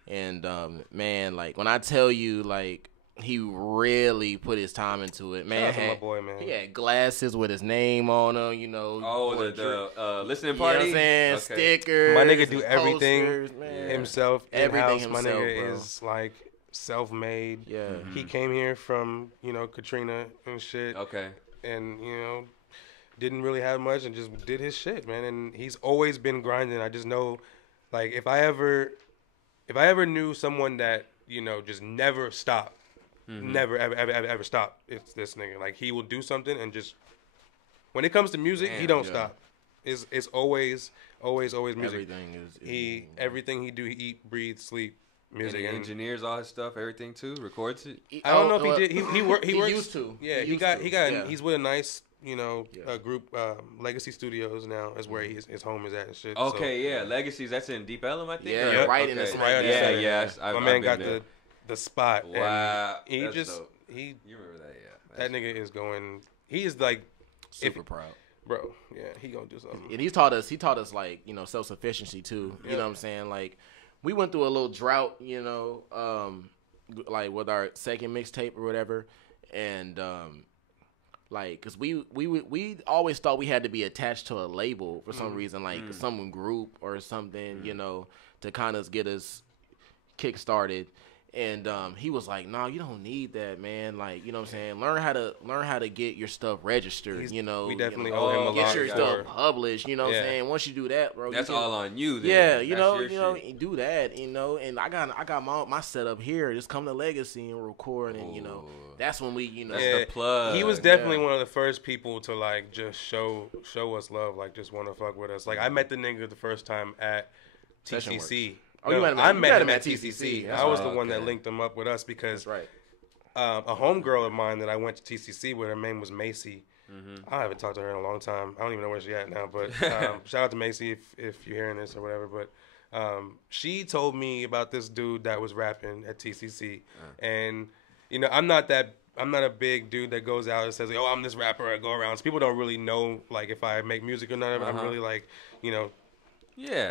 and man, like when I tell you, like he really put his time into it. Man, Shout out to my boy, man. he had glasses with his name on them. You know. Oh, for a drink. the listening You know what party. I'm saying? Okay. Stickers. My nigga do and everything posters, man. himself, Everything in-house. My himself, nigga bro. is like self-made. Yeah. He came here from, you know, Katrina and shit. Okay. And, you know, didn't really have much and just did his shit, man. And he's always been grinding. I just know, like, if I ever knew someone that, you know, just never stopped, never, ever stop, it's this nigga. Like, he will do something and just, when it comes to music, he Damn, don't yeah. stop. It's always music. Everything is Everything he do, he eat, breathe, sleep, And music. he And engineers all his stuff, everything too, records it. I don't know if he did. He works. He used to. Yeah, He he got. used to. Yeah. He's with a nice a group, Legacy Studios now is where his home is at and shit. Okay, yeah, Legacies. That's in Deep Ellum, I think. Yeah, right in the right. Yeah. My man got the spot. Wow, and that's just dope. he. You remember that? Yeah. That nigga is going. He is like super proud. Bro, yeah, he gonna do something. And he taught us like, self-sufficiency too. You know what I'm saying? Like, we went through a little drought, like with our second mixtape or whatever. And, like, cause we always thought we had to be attached to a label for some reason, like some group or something, to kind of get us kick-started. And he was like, "No, you don't need that, man. Like, you know what I'm saying? Learn how to get your stuff registered. We definitely owe him a lot. Get your stuff published. You know what I'm saying? Once you do that, bro, that's all on you. Then. Yeah, do that. And I got my setup here. Just come to Legacy and record, and that's when we, that's the plug. He was definitely one of the first people to like just show us love, like just want to fuck with us. Like I met the nigga the first time at TCC. I met him at TCC. I was the one that linked him up with us because a homegirl of mine that I went to TCC with, her name was Macy. I haven't talked to her in a long time. I don't even know where she's at now. But shout out to Macy if you're hearing this or whatever. But she told me about this dude that was rapping at TCC. And, I'm not a big dude that goes out and says, like, oh, I'm this rapper. I go around. So people don't really know, like, if I make music or not. I'm really, like,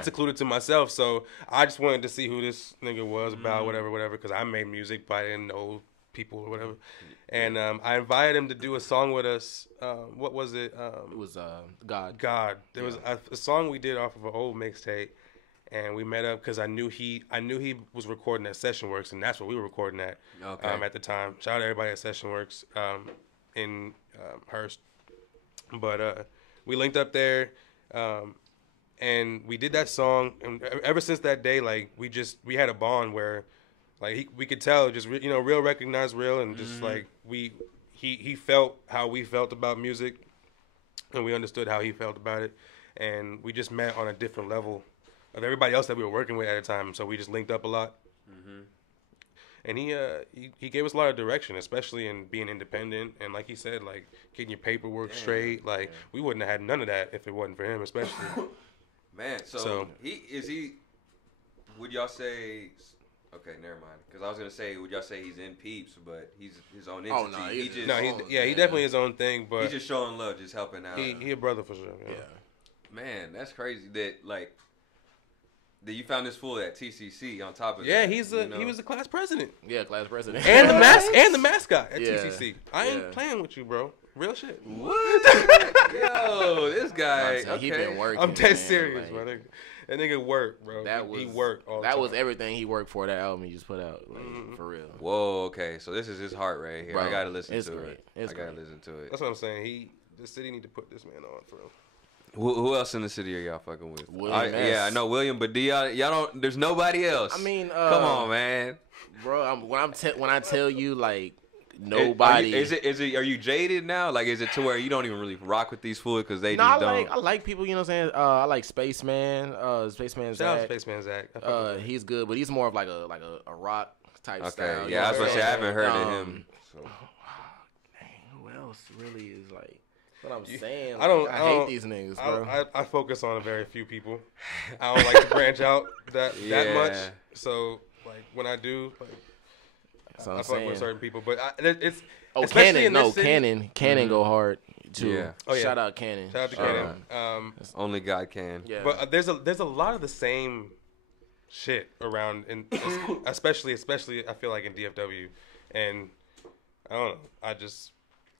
secluded to myself. So I just wanted to see who this nigga was about, whatever, because I made music, but I didn't know people or whatever. And I invited him to do a song with us. What was it? It was God. God. There was a song we did off of an old mixtape, and we met up because I knew he was recording at Session Works, and that's what we were recording at at the time. Shout out to everybody at Session Works in Hearst. But we linked up there. And we did that song, and ever since that day, like we had a bond where, like we could tell, just real recognized real, and just like he felt how we felt about music, and we understood how he felt about it, and we just met on a different level of everybody else that we were working with at the time. So we just linked up a lot, and he gave us a lot of direction, especially in being independent, and like he said, like getting your paperwork straight. Like we wouldn't have had none of that if it wasn't for him, especially. Man, so he would y'all say? Okay, never mind. Because I was gonna say, would y'all say he's in Peeps, but he's his own entity? Oh no, he definitely his own thing, but he's just showing love, just helping out. He a brother for sure. Yeah. Man, that's crazy that that you found this fool at TCC on top of that. He was the class president. Yeah, class president. And the mascot at TCC. I ain't playing with you, bro. Real shit. What? Yo, this guy. He been working. I'm dead serious, bro. That nigga worked, bro. He worked all the time. That was everything he worked for. That album he just put out, for real. Whoa, okay. So this is his heart right here. Bro, I gotta listen to it. I gotta listen to it. That's what I'm saying. The city need to put this man on for real. Who else in the city are y'all fucking with? William I know William, but y'all don't. There's nobody else. I mean, come on, man, bro. When I tell you, like, nobody. Are you jaded now? Like, is it to where you don't even really rock with these fools because they just don't? I like people. You know what I'm saying? I like Spaceman. Spaceman Zach. Shout out Spaceman Zach. He's good, but he's more of like a rock type style. Yeah, I was gonna say I haven't heard of him. So. Dang, who else really is like? What I'm saying, I hate these niggas, bro. I focus on a very few people. I don't like to branch out that much. So like when I do, like, I fuck with certain people. But it's Cannon go hard too. Yeah. Oh, yeah. Shout out Cannon. Shout out to Cannon. Only God can. Yeah. But there's a lot of the same shit around, and especially I feel like in DFW, and I don't know.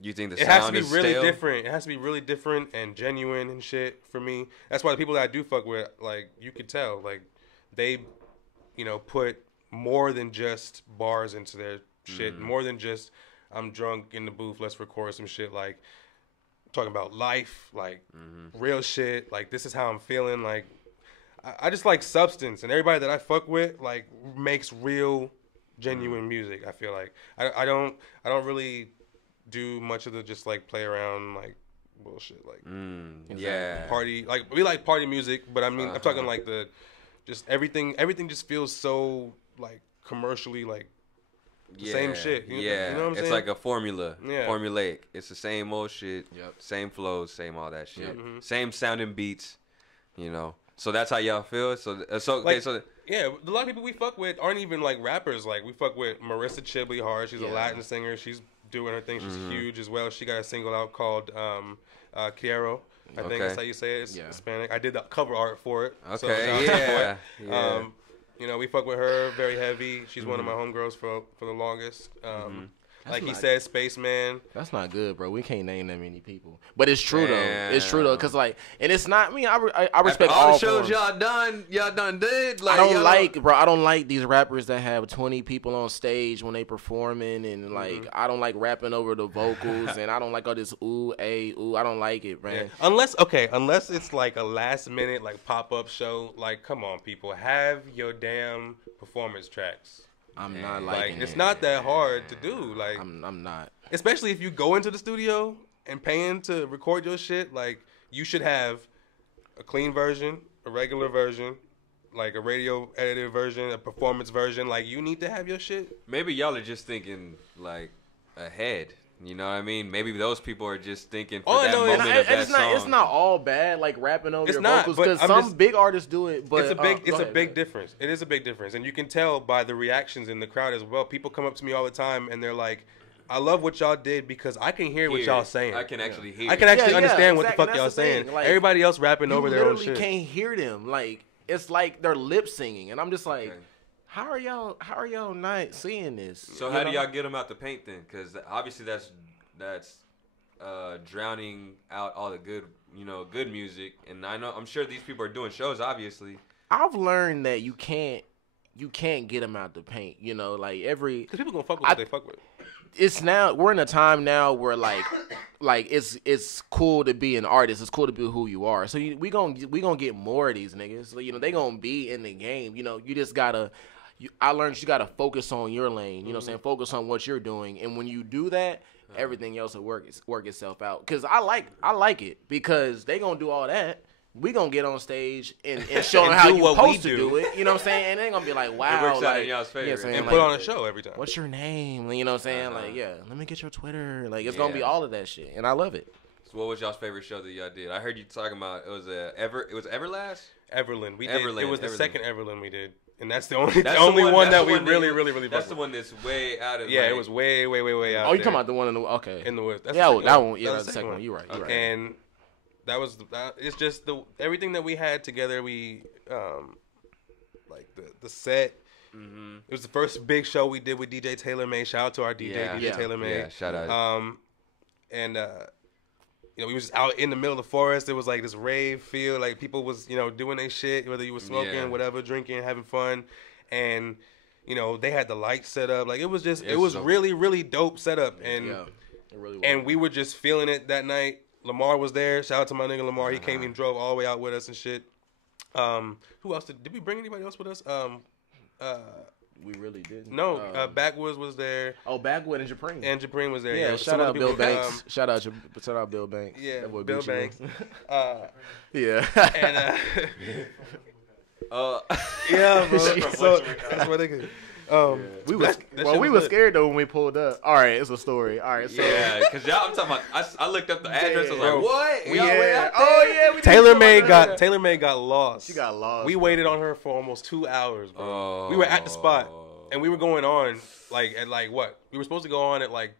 You think it has to be really different. It has to be really different and genuine and shit for me. That's why the people that I do fuck with, like, you could tell, like, they, put more than just bars into their shit, more than just I'm drunk in the booth, let's record some shit. Like, talking about life, like real shit. Like, this is how I'm feeling. Like, I just like substance, and everybody that I fuck with, like, makes real, genuine music. I feel like I don't really do much of the just like play around like bullshit like party, like we like party music, but I mean I'm talking like the just everything just feels so like commercially like the same shit. Yeah, you know what I'm saying? It's like a formula. Yeah. Formulaic. It's the same old shit. Yep. Same flows, same all that shit. Yep. Same sounding beats. You know. So that's how y'all feel. So okay. So yeah, a lot of people we fuck with aren't even like rappers. Like we fuck with Marissa Chibley hard. She's a Latin singer. She's doing her thing. She's huge as well. She got a single out called Quiero. I think that's how you say it. It's Hispanic. I did the cover art for it. Okay, so shout out to yeah. it. You know, we fuck with her very heavy. She's one of my homegirls for the longest. Like he said, Spaceman. That's not good, bro. We can't name that many people, but it's true though. It's true though, cause like, and it's not me. I respect After all all the shows forms. y'all done did. Like, I don't like these rappers that have 20 people on stage when they performing, and like I don't like rapping over the vocals, and I don't like all this ooh, ooh. I don't like it, man. Yeah. Unless it's like a last minute like pop up show. Like, come on, people, have your damn performance tracks. I'm not liking it's it. not that hard to do. Like, I'm not. Especially if you go into the studio and paying to record your shit. Like, you should have a clean version, a regular version, like a radio edited version, a performance version. Like, you need to have your shit. Maybe y'all are just thinking like ahead. You know what I mean? Maybe those people are just thinking for that moment of that song. It's not all bad, like rapping over your vocals, because but some big artists do it. But it's a big difference. It is a big difference, and you can tell by the reactions in the crowd as well. People come up to me all the time, and they're like, "I love what y'all did because I can hear what y'all saying. I can actually hear. I can actually understand what the exactly. fuck y'all That's the saying. thing. Like, everybody else rapping over their own shit. You literally can't hear them. Like, it's like they're lip singing, and I'm just like." Okay. How are y'all not seeing this? So how do y'all get them out the paint then? Because obviously that's drowning out all the good music. And I'm sure these people are doing shows. Obviously, I've learned that you can't get them out the paint. You know, like because people gonna fuck with what they fuck with. We're in a time now where like it's cool to be an artist. It's cool to be who you are. So we gonna get more of these niggas. So, they gonna be in the game. You just gotta. I learned you gotta focus on your lane. You know what I'm saying? Focus on what you're doing, and when you do that, everything else will work itself out. Cause I like it because they gonna do all that. We gonna get on stage and show them how you supposed to do it. You know what I'm saying? And they gonna be like, wow, it works out like, in y'all's favor. And put on a show every time. What's your name? You know what I'm saying? Like, let me get your Twitter. Like, it's gonna be all of that shit, and I love it. So what was y'all's favorite show that y'all did? I heard you talking about it was Everlast. Everland. We did. Everland. It was the Everland. second Everland we did. And that's the only one that we really That's the one that's way out of. Yeah, it was way out. Oh, you talking about the one in the in the woods? That's that one. Yeah, that's the second one. You're right. And that was it's just everything that we had together. We like the set. Mm-hmm. It was the first big show we did with DJ Taylor May. Shout out to our DJ, DJ Taylor May. Yeah, shout out. And we was just out in the middle of the forest. It was like this rave feel. Like people was, doing their shit, whether you were smoking, whatever, drinking, having fun. And, they had the lights set up. Like it was just, it was really, really dope setup. And, it really was. And we were just feeling it that night. Lamar was there. Shout out to my nigga Lamar. He came and drove all the way out with us and shit. Who else did we bring anybody else with us? We really didn't. No, Backwoods was there. Oh, Backwood and Japreen. And Japreen was there. Yeah, shout out Bill Banks. Shout out Bill Banks. Yeah, Bill Banks. Yeah. And yeah, bro. So that's what they could. We were scared though when we pulled up. All right, it's a story. All right, so because I'm talking about. I looked up the address. I was like, what? Taylor May got lost. She got lost. We waited on her for almost 2 hours, bro. Oh. We were at the spot and we were going on at what? We were supposed to go on at 10:30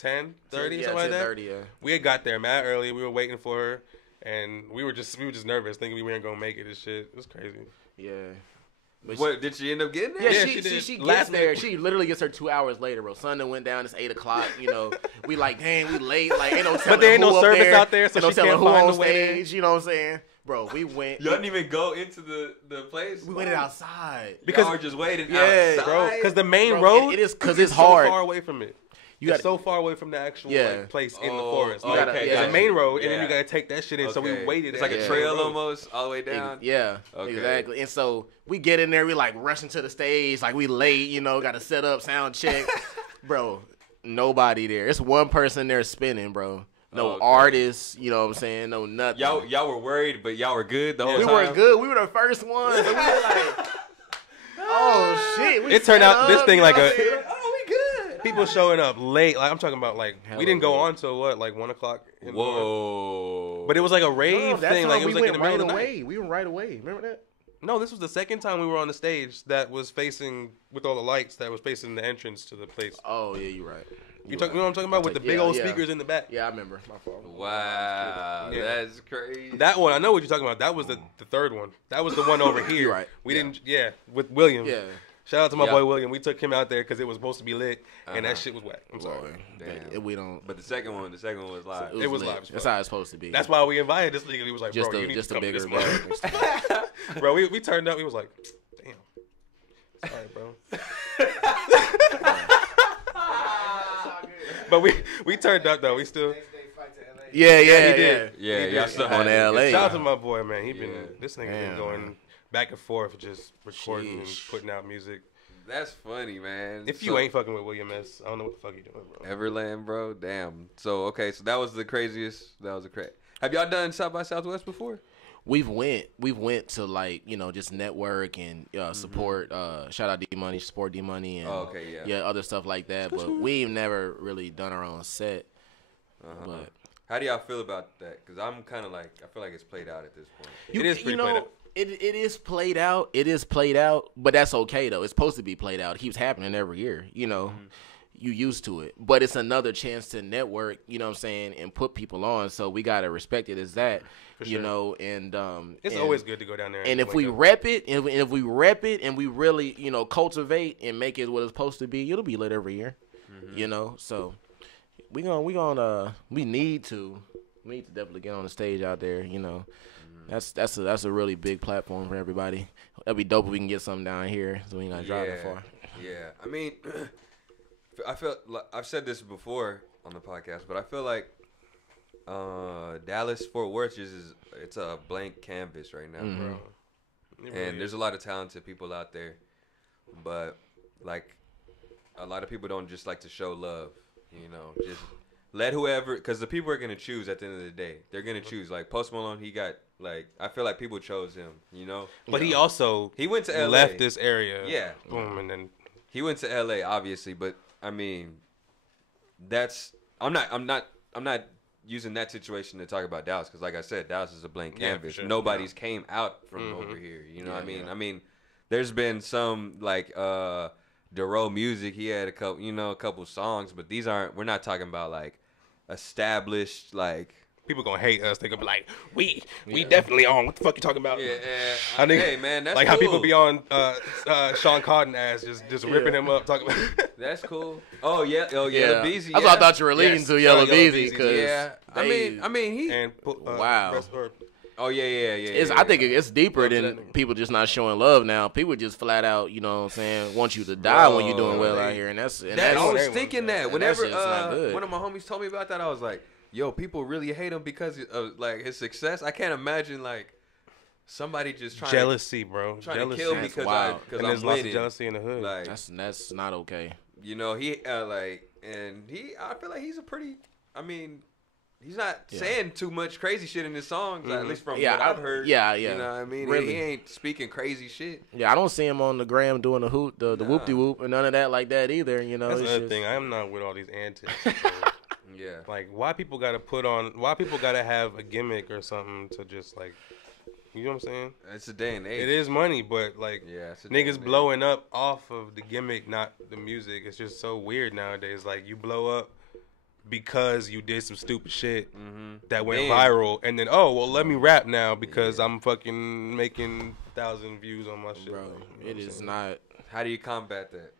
something like that. 10:30, yeah. We had got there mad early. We were waiting for her, and we were just nervous, thinking we weren't gonna make it and shit. It was crazy. Yeah. But what did she end up getting there? Yeah, she gets there. She literally gets her 2 hours later, bro. Sun done went down. It's 8:00. We like, dang, we late. Like, ain't no telling. But there ain't no service there. out there, so no she can't who find on the way. stage. You know what I'm saying, bro? We went. Y'all didn't even go into the place. We waited outside because we're just waiting outside, bro. Because the main road, it is because it's hard. So far away from it. It's so far away from the actual place in the forest. It's a main road, and then you gotta take that shit in. So we waited. It's like a trail almost all the way down. Yeah, exactly. And so we get in there, we like rushing to the stage, like we late, got to set up, sound check, bro. Nobody there. It's one person there spinning, bro. No artists, you know what I'm saying? No nothing. Y'all were worried, but y'all were good the whole time. We were good. We were the first ones. And we were like, oh shit. It turned out this thing like a. People showing up late. Like I'm talking about, like Hella we didn't go late. on till what, like 1 o'clock. Whoa. But it was like a rave thing. Like it was like in the middle of the night. We went right away. Remember that? No, this was the second time we were on the stage that was facing with all the lights that was facing the entrance to the place. Oh yeah, you're right. You know what I'm talking about with the big old speakers in the back. Yeah, I remember. My fault. Wow, Yeah. that's crazy. That one, I know what you're talking about. That was the third one. That was the one over here. Right. We didn't. Yeah, with William. Yeah. Shout out to my Yeah. boy William. We took him out there because it was supposed to be lit, and that shit was whack. I'm sorry. Lord, Damn. we don't. But the second one was live. It was lit. live as That's fuck. how it's supposed to be. That's why we invited this nigga. He was like, just bro, a you need just to a come bigger this month. bag. Bro, we turned up. He was like, damn. Sorry, bro. But we turned up though. We still. Yeah, he yeah. did. Yeah, He y'all did. still On had it. LA. Shout out to my boy, man. This nigga been Damn, going man. back and forth, just recording and Sheesh. putting out music. That's funny, man. If you ain't fucking with William S, I don't know what the fuck you doing, bro. Everland, bro, damn. So okay, so that was the craziest. That was a crazy. Have y'all done South by Southwest before? We've went to like, you know, just network and support. Shout out D Money, support D Money, and Oh, okay, yeah. other stuff like that. But we've never really done our own set. But How do y'all feel about that? Because I'm kind of like, I feel like it's played out at this point. It is pretty played out. It is played out. It is played out, but that's okay though. It's supposed to be played out. It keeps happening every year. You know, you used to it, but it's another chance to network. You know what I'm saying, and put people on. So we gotta respect it as that. For You sure. know, and It's and- always good to go down there. And if link we up. rep it, and if we rep it, and we really, you know, cultivate and make it what it's supposed to be, it'll be lit every year. You know, so we need to definitely get on the stage out there. You know, that's a really big platform for everybody. That'd be dope if we can get something down here, so we ain't gotta drive that far. Yeah. I mean, I feel like I've said this before on the podcast, but I feel like Dallas Fort Worth it's a blank canvas right now, bro. It really And there's a lot of talented people out there, but like a lot of people don't just like to show love, you know. Just let whoever, because the people are gonna choose at the end of the day. They're gonna choose. Like Post Malone, he got like, I feel like people chose him, you know. But he also He went to LA. left this area. Yeah. Boom, and then He went to LA, obviously, but I mean, I'm not using that situation to talk about Dallas, because like I said, Dallas is a blank Yeah, for canvas. sure. Nobody's came out from over here. You know what I mean? I mean, there's been some like Dero Music. He had a couple songs, but we're not talking about like established like. people gonna hate us. They gonna be like, we definitely on. What the fuck you talking about? Yeah, I think, hey man, that's like cool. how people be on Sean Cotton ass, just ripping him up, talking about. That's cool. Oh yeah, Yellow Beezy. That's what I thought you were leading Yes, to, Yellow Yellow Beezy. Beezy, 'Cause Yeah, they- I mean he. And Wow. Oh yeah. I think it's deeper Love than that nigga. people just not showing love now. People just flat out, you know what I'm saying, want you to die when you're doing well out here, and that's I that's was everyone thinking does. that And whenever that's just not good. one of my homies told me about that, I was like, "Yo, people really hate him because of like his success." I can't imagine like somebody just trying jealousy, bro. trying Jealousy. to kill me That's because wild. and I'm there's lots of winning. jealousy in the hood. Like that's not okay. you know, he like, and I feel like he's a pretty. I mean, he's not saying too much crazy shit in his songs, at least from Yeah, what I've heard. yeah. You know what I mean? Really. He ain't speaking crazy shit. Yeah, I don't see him on the gram doing the whoop de whoop and none of that like that either. You know, That's it's another just- thing. I'm not with all these antics. Yeah. Like, why people gotta have a gimmick or something to just like, you know what I'm saying? It's a day and age. It is money, but like, Yeah, it's a day niggas and age. blowing up off of the gimmick, not the music. It's just so weird nowadays. Like, you blow up because you did some stupid shit that went Then- viral, and then let me rap now because I'm fucking making 1,000 views on my shit. bro. Like, you know It what I'm is saying? not. How do you combat that?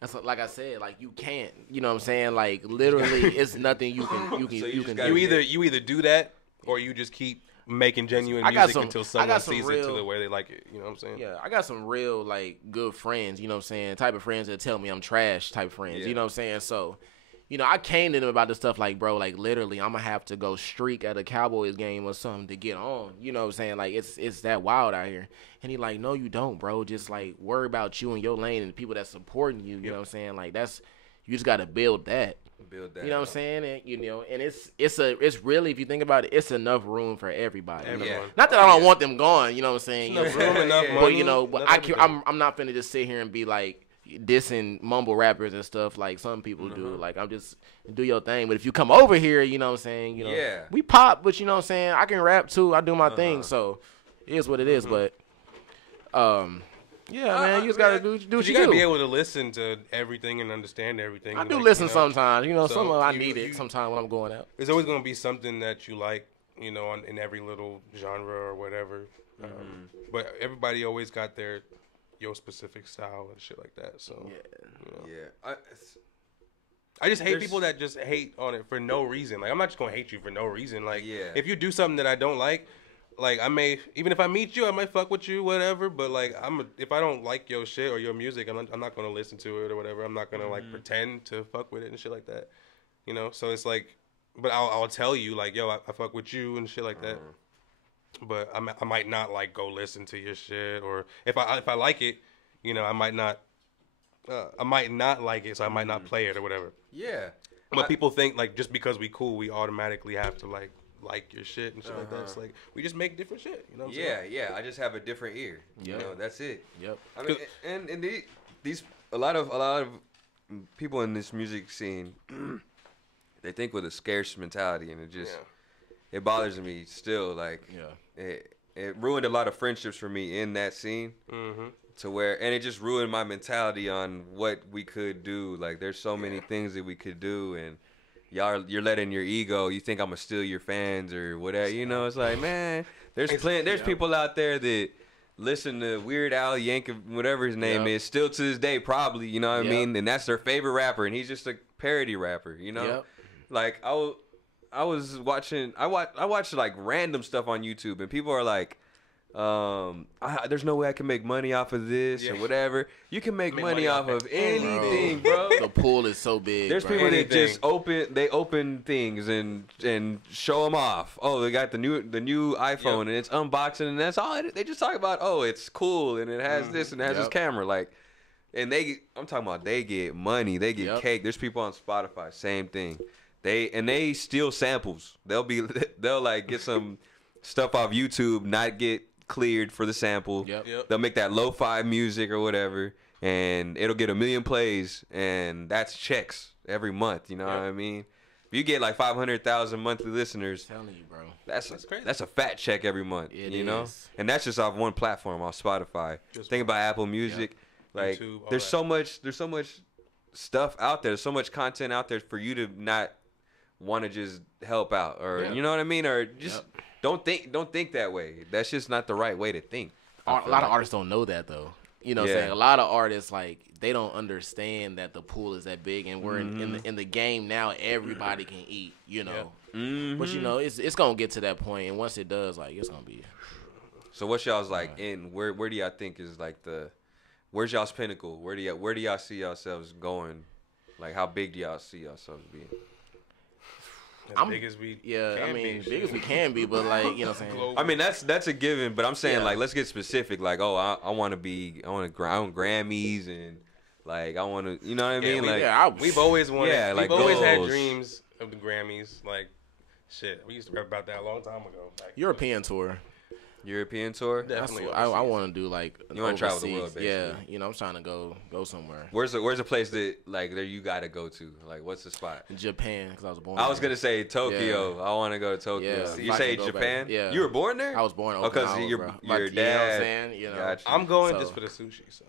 That's like I said, like you can't. You know what I'm saying? Like literally, it's nothing you can So you you just can gotta do. You either do that or you just keep making genuine I got music some- until I someone got some sees it real- to the way they like it. You know what I'm saying? Yeah, I got some real like good friends, you know what I'm saying? Type of friends that tell me I'm trash type friends, Yeah. you know what I'm saying? So, you know, I came to them about this stuff like, bro, like literally I'm gonna have to go streak at a Cowboys game or something to get on. You know what I'm saying? Like it's that wild out here. And he like, no, you don't, bro. Just like worry about you and your lane and the people that's supporting you. You know what I'm saying? Like you just gotta build that. Build that. You know what I'm up. saying? And you know, and it's really, if you think about it, it's enough room for everybody. Everyone. Yeah. Not that I don't want them gone, you know what I'm saying? Enough You know, room, enough Yeah. money. but you know, but enough everything. I'm not finna just sit here and be like, dissing mumble rappers and stuff like some people do. Like, I'm just do your thing. But if you come over here, you know what I'm saying? You know, we pop, but you know what I'm saying? I can rap too. I do my thing. So it is what it is. But yeah, man, you just gotta do what you do. You gotta be able to listen to everything and understand everything. I do listen sometimes. You know, some of I need it sometimes when I'm going out. There's always gonna be something that you like, you know, in every little genre or whatever. But everybody always got your specific style and shit like that. So I just hate people that just hate on it for no reason. Like, I'm not just gonna hate you for no reason. Like, if you do something that I don't like I may, even if I meet you, I might fuck with you, whatever. But like, if I don't like your shit or your music, I'm not gonna listen to it or whatever. I'm not gonna like pretend to fuck with it and shit like that. You know, so it's like, but I'll tell you like, yo, I fuck with you and shit like that. But I might not like go listen to your shit, or if I like it, you know, I might not like it, so I might not play it or whatever. Yeah. But people think like just because we cool, we automatically have to like your shit and shit like that. It's like we just make different shit. You know what I'm saying? Yeah. I just have a different ear. You know, that's it. Yep. I mean, and these a lot of people in this music scene, they think with a scarce mentality, and it just it bothers me still. Like, it ruined a lot of friendships for me in that scene. To where, and it just ruined my mentality on what we could do. Like, there's so many things that we could do, and you're letting your ego. You think I'm gonna steal your fans or whatever. You know, it's like, man, there's people out there that listen to Weird Al Yankovic, whatever his name is, still to this day probably. You know what I mean? And that's their favorite rapper, and he's just a parody rapper. You know, like I was watching. I watched like random stuff on YouTube, and people are like, there's no way I can make money off of this or whatever. You can make money off of anything, bro. The pool is so big. There's people that just open things and show them off. Oh, they got the new iPhone and it's unboxing, and that's all they just talk about. Oh, it's cool and it has this and it has this camera, like. And I'm talking about they get money, they get cake. There's people on Spotify, same thing. They steal samples. They'll like get some stuff off YouTube, not get cleared for the sample. They'll make that lo-fi music or whatever, and it'll get 1 million plays, and that's checks every month. You know what I mean? If you get like 500,000 monthly listeners, I'm telling you, bro, that's crazy. That's a fat check every month. You know, and that's just off one platform, off Spotify. Think about Apple Music. Like, YouTube, there's so much stuff out there. There's so much content out there for you to not want to just help out, or you know what I mean, or just don't think that way. That's just not the right way to think. A lot of artists don't know that though. You know what I'm saying? A lot of artists, like, they don't understand that the pool is that big, and we're in the game now. Everybody can eat, you know. But you know, it's gonna get to that point, and once it does, like, it's gonna be. So what y'all's like in where do y'all think is like where's y'all's pinnacle? Where do y'all see yourselves going? Like, how big do y'all see yourselves being? As big as we can be. Big as we can be, but like, you know what I'm saying? I mean, that's a given, but I'm saying like, let's get specific. Like, oh, I want Grammys, and like, I want to, you know what I mean? We've always wanted, like, we've always had dreams of the Grammys. Like, shit, we used to rap about that a long time ago. Like, European tour. Definitely. I want to do like. You want to travel the world, basically. Yeah, you know, I'm trying to go somewhere. Where's a place that like there you gotta go to? Like, what's the spot? Japan, because I was born. I was gonna say Tokyo. I want to go to Tokyo. Yeah, you say Japan? Yeah. You were born there? I was born. Because your bro. dad. You know what I'm saying? You know. Gotcha. I'm going just for the sushi. So.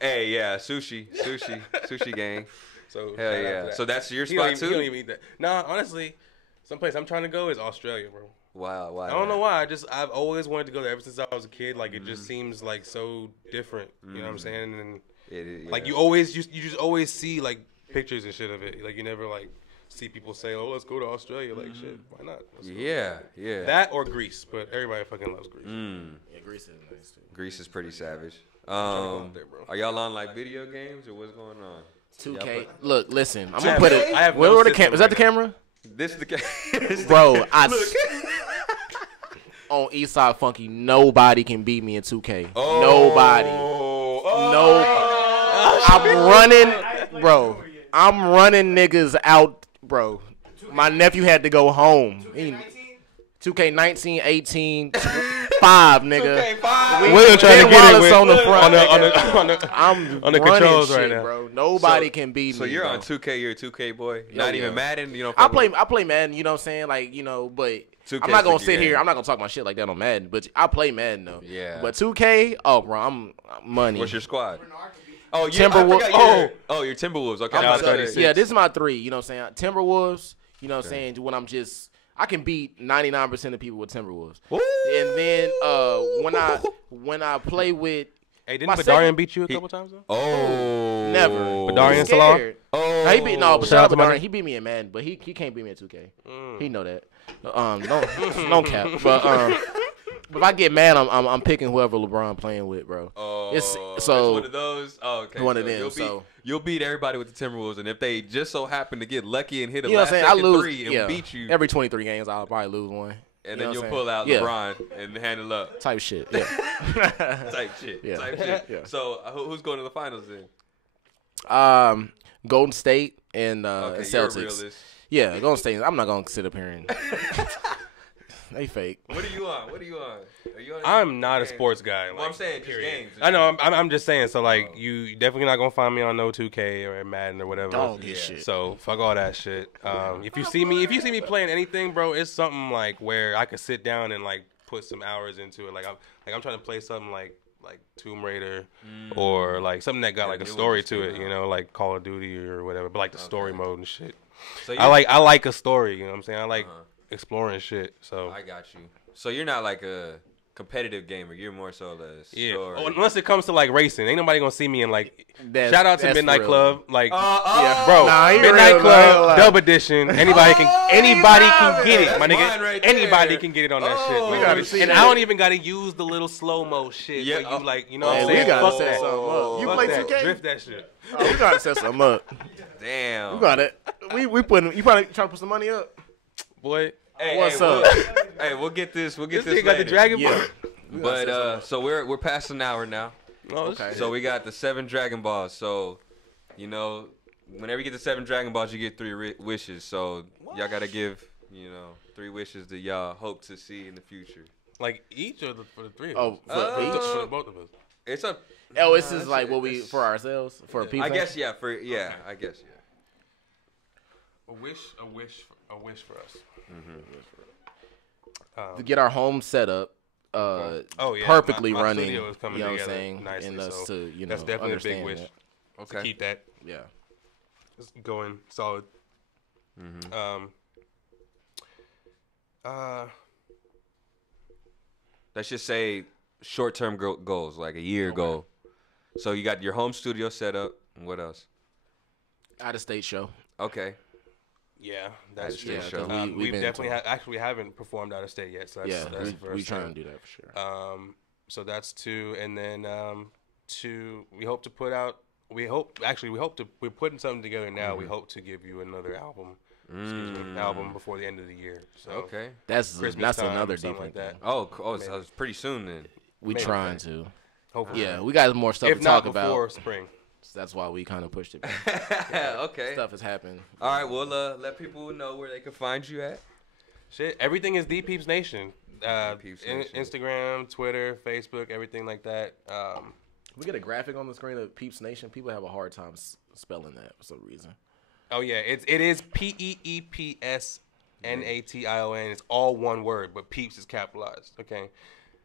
Hey, yeah, sushi gang. So hell yeah. So that's your spot too? You don't even eat that. Nah, honestly, someplace I'm trying to go is Australia, bro. Wow. I don't know why. I've always wanted to go there ever since I was a kid. Like, it just seems like so different. You know what I'm saying? And like, you just always see like pictures and shit of it. Like, you never like see people say, "Oh, let's go to Australia." Like, shit, why not? Yeah. That or Greece, but everybody fucking loves Greece. Yeah, Greece is nice too. Greece is pretty savage. Are y'all on like video games or what's going on? 2K. Look, listen. I'm gonna put it. Where the camera? Is that the camera? This is the camera. Bro, on Eastside Funky, nobody can beat me in 2K. Nobody. I'm running, bro. I'm running niggas out, bro. My nephew had to go home. 2K 19, 18, 5, nigga. 2K5. William trying to get it with, on the front. on the controls shit, right now, bro. Nobody can beat me. So you're bro. on 2K. You're a 2K boy. Yo, Not yeah. even Madden. You know. I play Madden. You know what I'm saying? Like, you know, but 2K I'm not gonna stick your sit here. game. I'm not gonna talk my shit like that on Madden. But I play Madden though. Yeah. But 2K, oh, bro, I'm money. What's your squad? Oh, Timberwolves. You're Timberwolves. Okay. I'm I'm about to say. Yeah, this is my 3. You know what I'm saying? Timberwolves. You know what I'm saying? When I can beat 99% of people with Timberwolves. Ooh. And then when I play with Hey, didn't my Badarian second- beat you a couple times though? Oh. never Badarian I'm Salam? scared. Oh. No, he beat Shout out shout out to to my Badarian. nigga. He beat me in Madden, but he can't beat me in 2K. He know that. Don't cap. But if I get mad, I'm picking whoever LeBron playing with, bro. Oh, It's one of those. Oh, okay. One of So them, you'll beat everybody with the Timberwolves, and if they just so happen to get lucky and hit a You know what last I'm saying? I second lose 3 and beat you, every 23 games. I'll probably lose one. and You then know you'll what I'm pull out saying? LeBron and handle up. Type shit. Yeah. Type shit. Yeah. Type shit. Yeah. So who's going to the finals then? Golden State and Okay, you're a Celtics. realist. Yeah, Golden State. I'm not gonna sit up here and they fake. What are you on? Are you on? I'm not a game? sports guy. Well, I'm saying just games. I know. I'm just saying. So like, you definitely not gonna find me on no 2K or Madden or whatever. Dog get shit. So fuck all that shit. If you see me playing anything, bro, it's something like where I could sit down and like put some hours into it. Like I'm trying to play something like Tomb Raider or like something that got like a story to it. You know, like Call of Duty or whatever. But like the story mode and shit. So I like a story. You know what I'm saying? I like exploring shit. So I got you. So you're not like a competitive gamer. You're more so the yeah. story. Oh, unless it comes to like racing, ain't nobody gonna see me in like. That's- Shout out to that's Midnight real. Club, like Yeah. bro. Nah, he Midnight real, Club man. Dub Edition. Anybody can get it, my That's nigga. mine right there. Anybody can get it on that shit. We gotta see and that. I don't even gotta use the little slow mo shit. Yeah, Yeah, you like, you know Hey, what I'm we saying? gotta Fuck set that. something up. You Fuck play that. 2K? Drift that shit. Oh, we gotta set something up. Damn. We got it. We putting. You probably trying to put some money up. Boy, What's up? We'll get this. We'll get this this. nigga got the later. Dragon Ball. Yeah. But so we're past an hour now. Oh, Okay. shit. So we got the 7 Dragon Balls. So, you know, whenever you get the 7 Dragon Balls, you get 3 wishes. So y'all gotta give, 3 wishes that y'all hope to see in the future. Like each or for the three of Oh, us? for each? For both of us. It's a. Oh, this is like what we for ourselves for people. I guess yeah. I guess yeah. A wish for us. to get our home set up. Oh, yeah. Perfectly My running. studio is coming you know what I'm together saying? nicely, and us so to that's definitely a big understand wish. that. To keep that Yeah. going solid. Let's just say short-term goals, like a year goal. So you got your home studio set up. What else? Out of state show. Okay. Yeah, that's Yeah, true. 'cause we've We've been definitely actually haven't performed out of state yet, so that's, Yeah, that's the first we thing. trying to do that for sure. So that's 2, and then 2. We hope to put out. We're putting something together now. We hope to give you another album. Album before the end of the year. So Okay. That's Christmas time, another something different like thing. that. Oh, so it's pretty soon then. We Maybe. trying to. Hopefully, Yeah, we got more stuff if to not talk before about. spring. So that's why we kind of pushed it back. Okay. Stuff has happened. All right. Well, let people know where they can find you at. Shit, everything is PEEPSnation. PEEPSnation. Instagram, Twitter, Facebook, everything like that. We get a graphic on the screen of PEEPSnation. People have a hard time spelling that for some reason. Oh yeah, it is PEEPSnation. It's all one word, but Peeps is capitalized. Okay.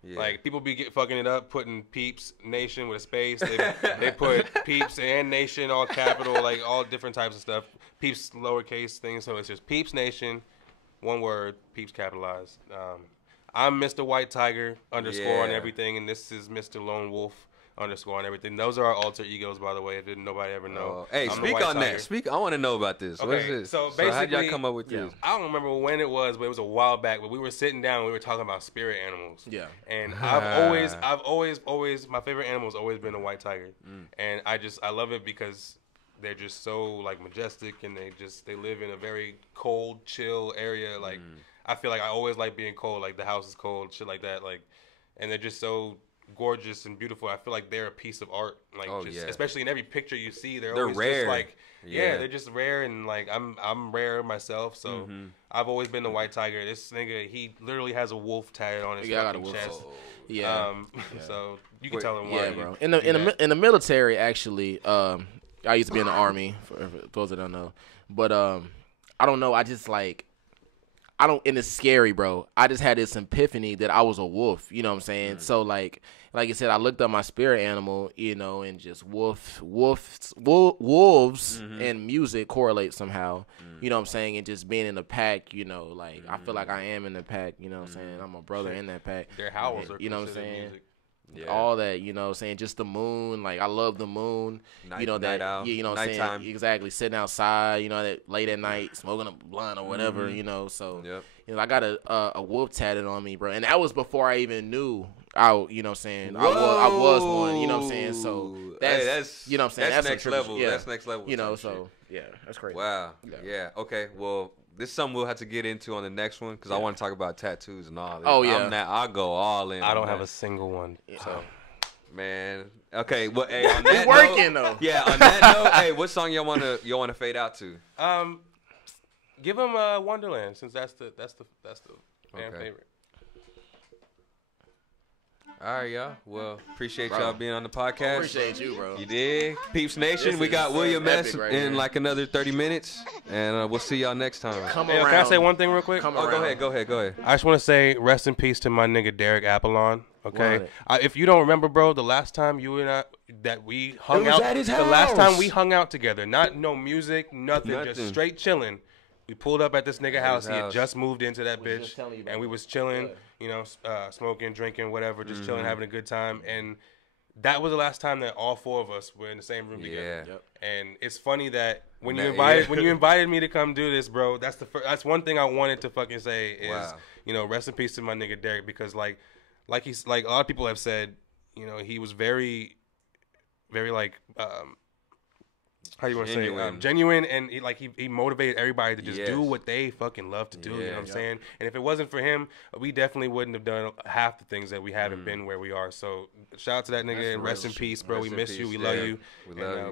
Yeah. Like people be fucking it up, putting Peeps Nation with a space. They put Peeps and Nation all capital, like all different types of stuff. Peeps lowercase things, so it's just Peeps Nation, one word, Peeps capitalized. I'm Mr. White Tiger _ on Yeah. everything, and this is Mr. Lone Wolf _ on everything. Those are our alter egos, by the way. If didn't nobody ever know. Hey, I'm the speak White on Tiger. that. Speak. I want to know about this. What is Okay, this? so how'd y'all basically- come up with this? I don't remember when it was, but it was a while back. But we were sitting down, we were talking about spirit animals. Yeah. And I've always, my favorite animal has always been a white tiger, and I love it because they're just so like majestic, and they live in a very cold, chill area. Like I feel like I always like being cold. Like the house is cold, shit like that. Like, and they're just so gorgeous and beautiful. I feel like they're a piece of art. Like, especially in every picture you see, they're always rare. Just like, they're just rare, and like I'm rare myself, so I've always been the white tiger. This nigga, he literally has a wolf tatted on his fucking chest. So you can tell him why. Yeah, bro. In the military, actually, I used to be in the army. For those that don't know, but I don't know. I just like. And it's scary, bro. I just had this epiphany that I was a wolf, you know what I'm saying? So, like I said, I looked up my spirit animal, you know, and just wolves and music correlate somehow, you know what I'm saying? And just being in the pack, you know, like, I feel like I am in the pack, you know what I'm saying? I'm a brother in that pack. Their howls are you know what I'm saying? Music. Yeah. All that, you know what I'm saying? Just the moon. Like, I love the moon. Night, you know, that, out, you know what I'm saying? nighttime. Exactly. Sitting outside, you know, that late at night, smoking a blunt or whatever, you know. So, you know, I got a wolf tatted on me, bro. And that was before I even knew you know what I'm saying? I was one, you know what I'm saying? So, that's you know what I'm saying? That's next level. Yeah. That's next level. You know, so, yeah, that's crazy. Wow. Yeah. Okay, well. This is something we'll have to get into on the next one because I want to talk about tattoos and all that. Oh, yeah. I'll go all in. I don't have a single one. So, man. Okay. Well, hey, on that working note, though. Yeah. On that note, hey, what song y'all wanna fade out to? Give him Wonderland since that's the fan favorite. All right, y'all. Well, appreciate y'all being on the podcast. Appreciate you, bro. You dig? Peeps Nation. We got William S. in like another 30 minutes, and we'll see y'all next time. Come around. Can I say one thing real quick? Go ahead. I just want to say rest in peace to my nigga Derek Apollon. Okay, if you don't remember, bro, the last time you and I we hung out, the last time we hung out together, no music, nothing, just straight chilling. We pulled up at this nigga house. He had just moved into that bitch, and we was chilling, you know, smoking, drinking, whatever, just chilling, having a good time. And that was the last time that all four of us were in the same room together. And it's funny that when you invited me to come do this, bro, that's one thing I wanted to fucking say is, you know, rest in peace to my nigga Derek, because like a lot of people have said, you know, he was very, very like how you want to say genuine, and he motivated everybody to just do what they fucking love to do. You know what I'm saying? And if it wasn't for him, we definitely wouldn't have done half the things that we haven't been where we are. So shout out to that nigga and rest in peace, bro. We miss you. We love you.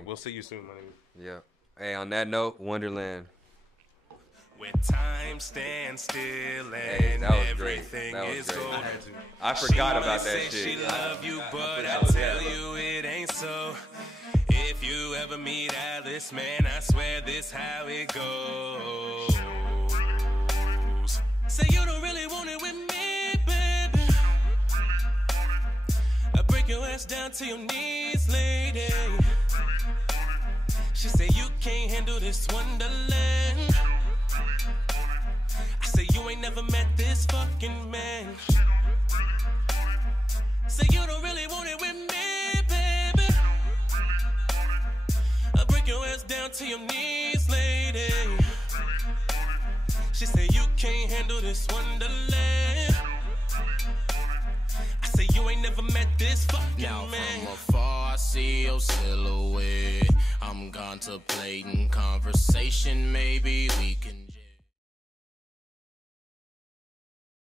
We'll see you soon, my nigga. Yeah. Hey, on that note, Wonderland. When time stands still and everything is gold. I forgot about that shit. She love you, but I tell you it ain't so. If you ever meet Alice, man, I swear this how it goes. Say you don't really want it with me, baby. I break your ass down to your knees, lady. She say you can't handle this wonderland. I say you ain't never met this fucking man. Say you don't really want it with me, baby. I break your ass down to your knees, lady. She say you can't handle this wonderland. I say you ain't never met this fucking man. From afar I see your silhouette. I'm contemplating conversation. Maybe we can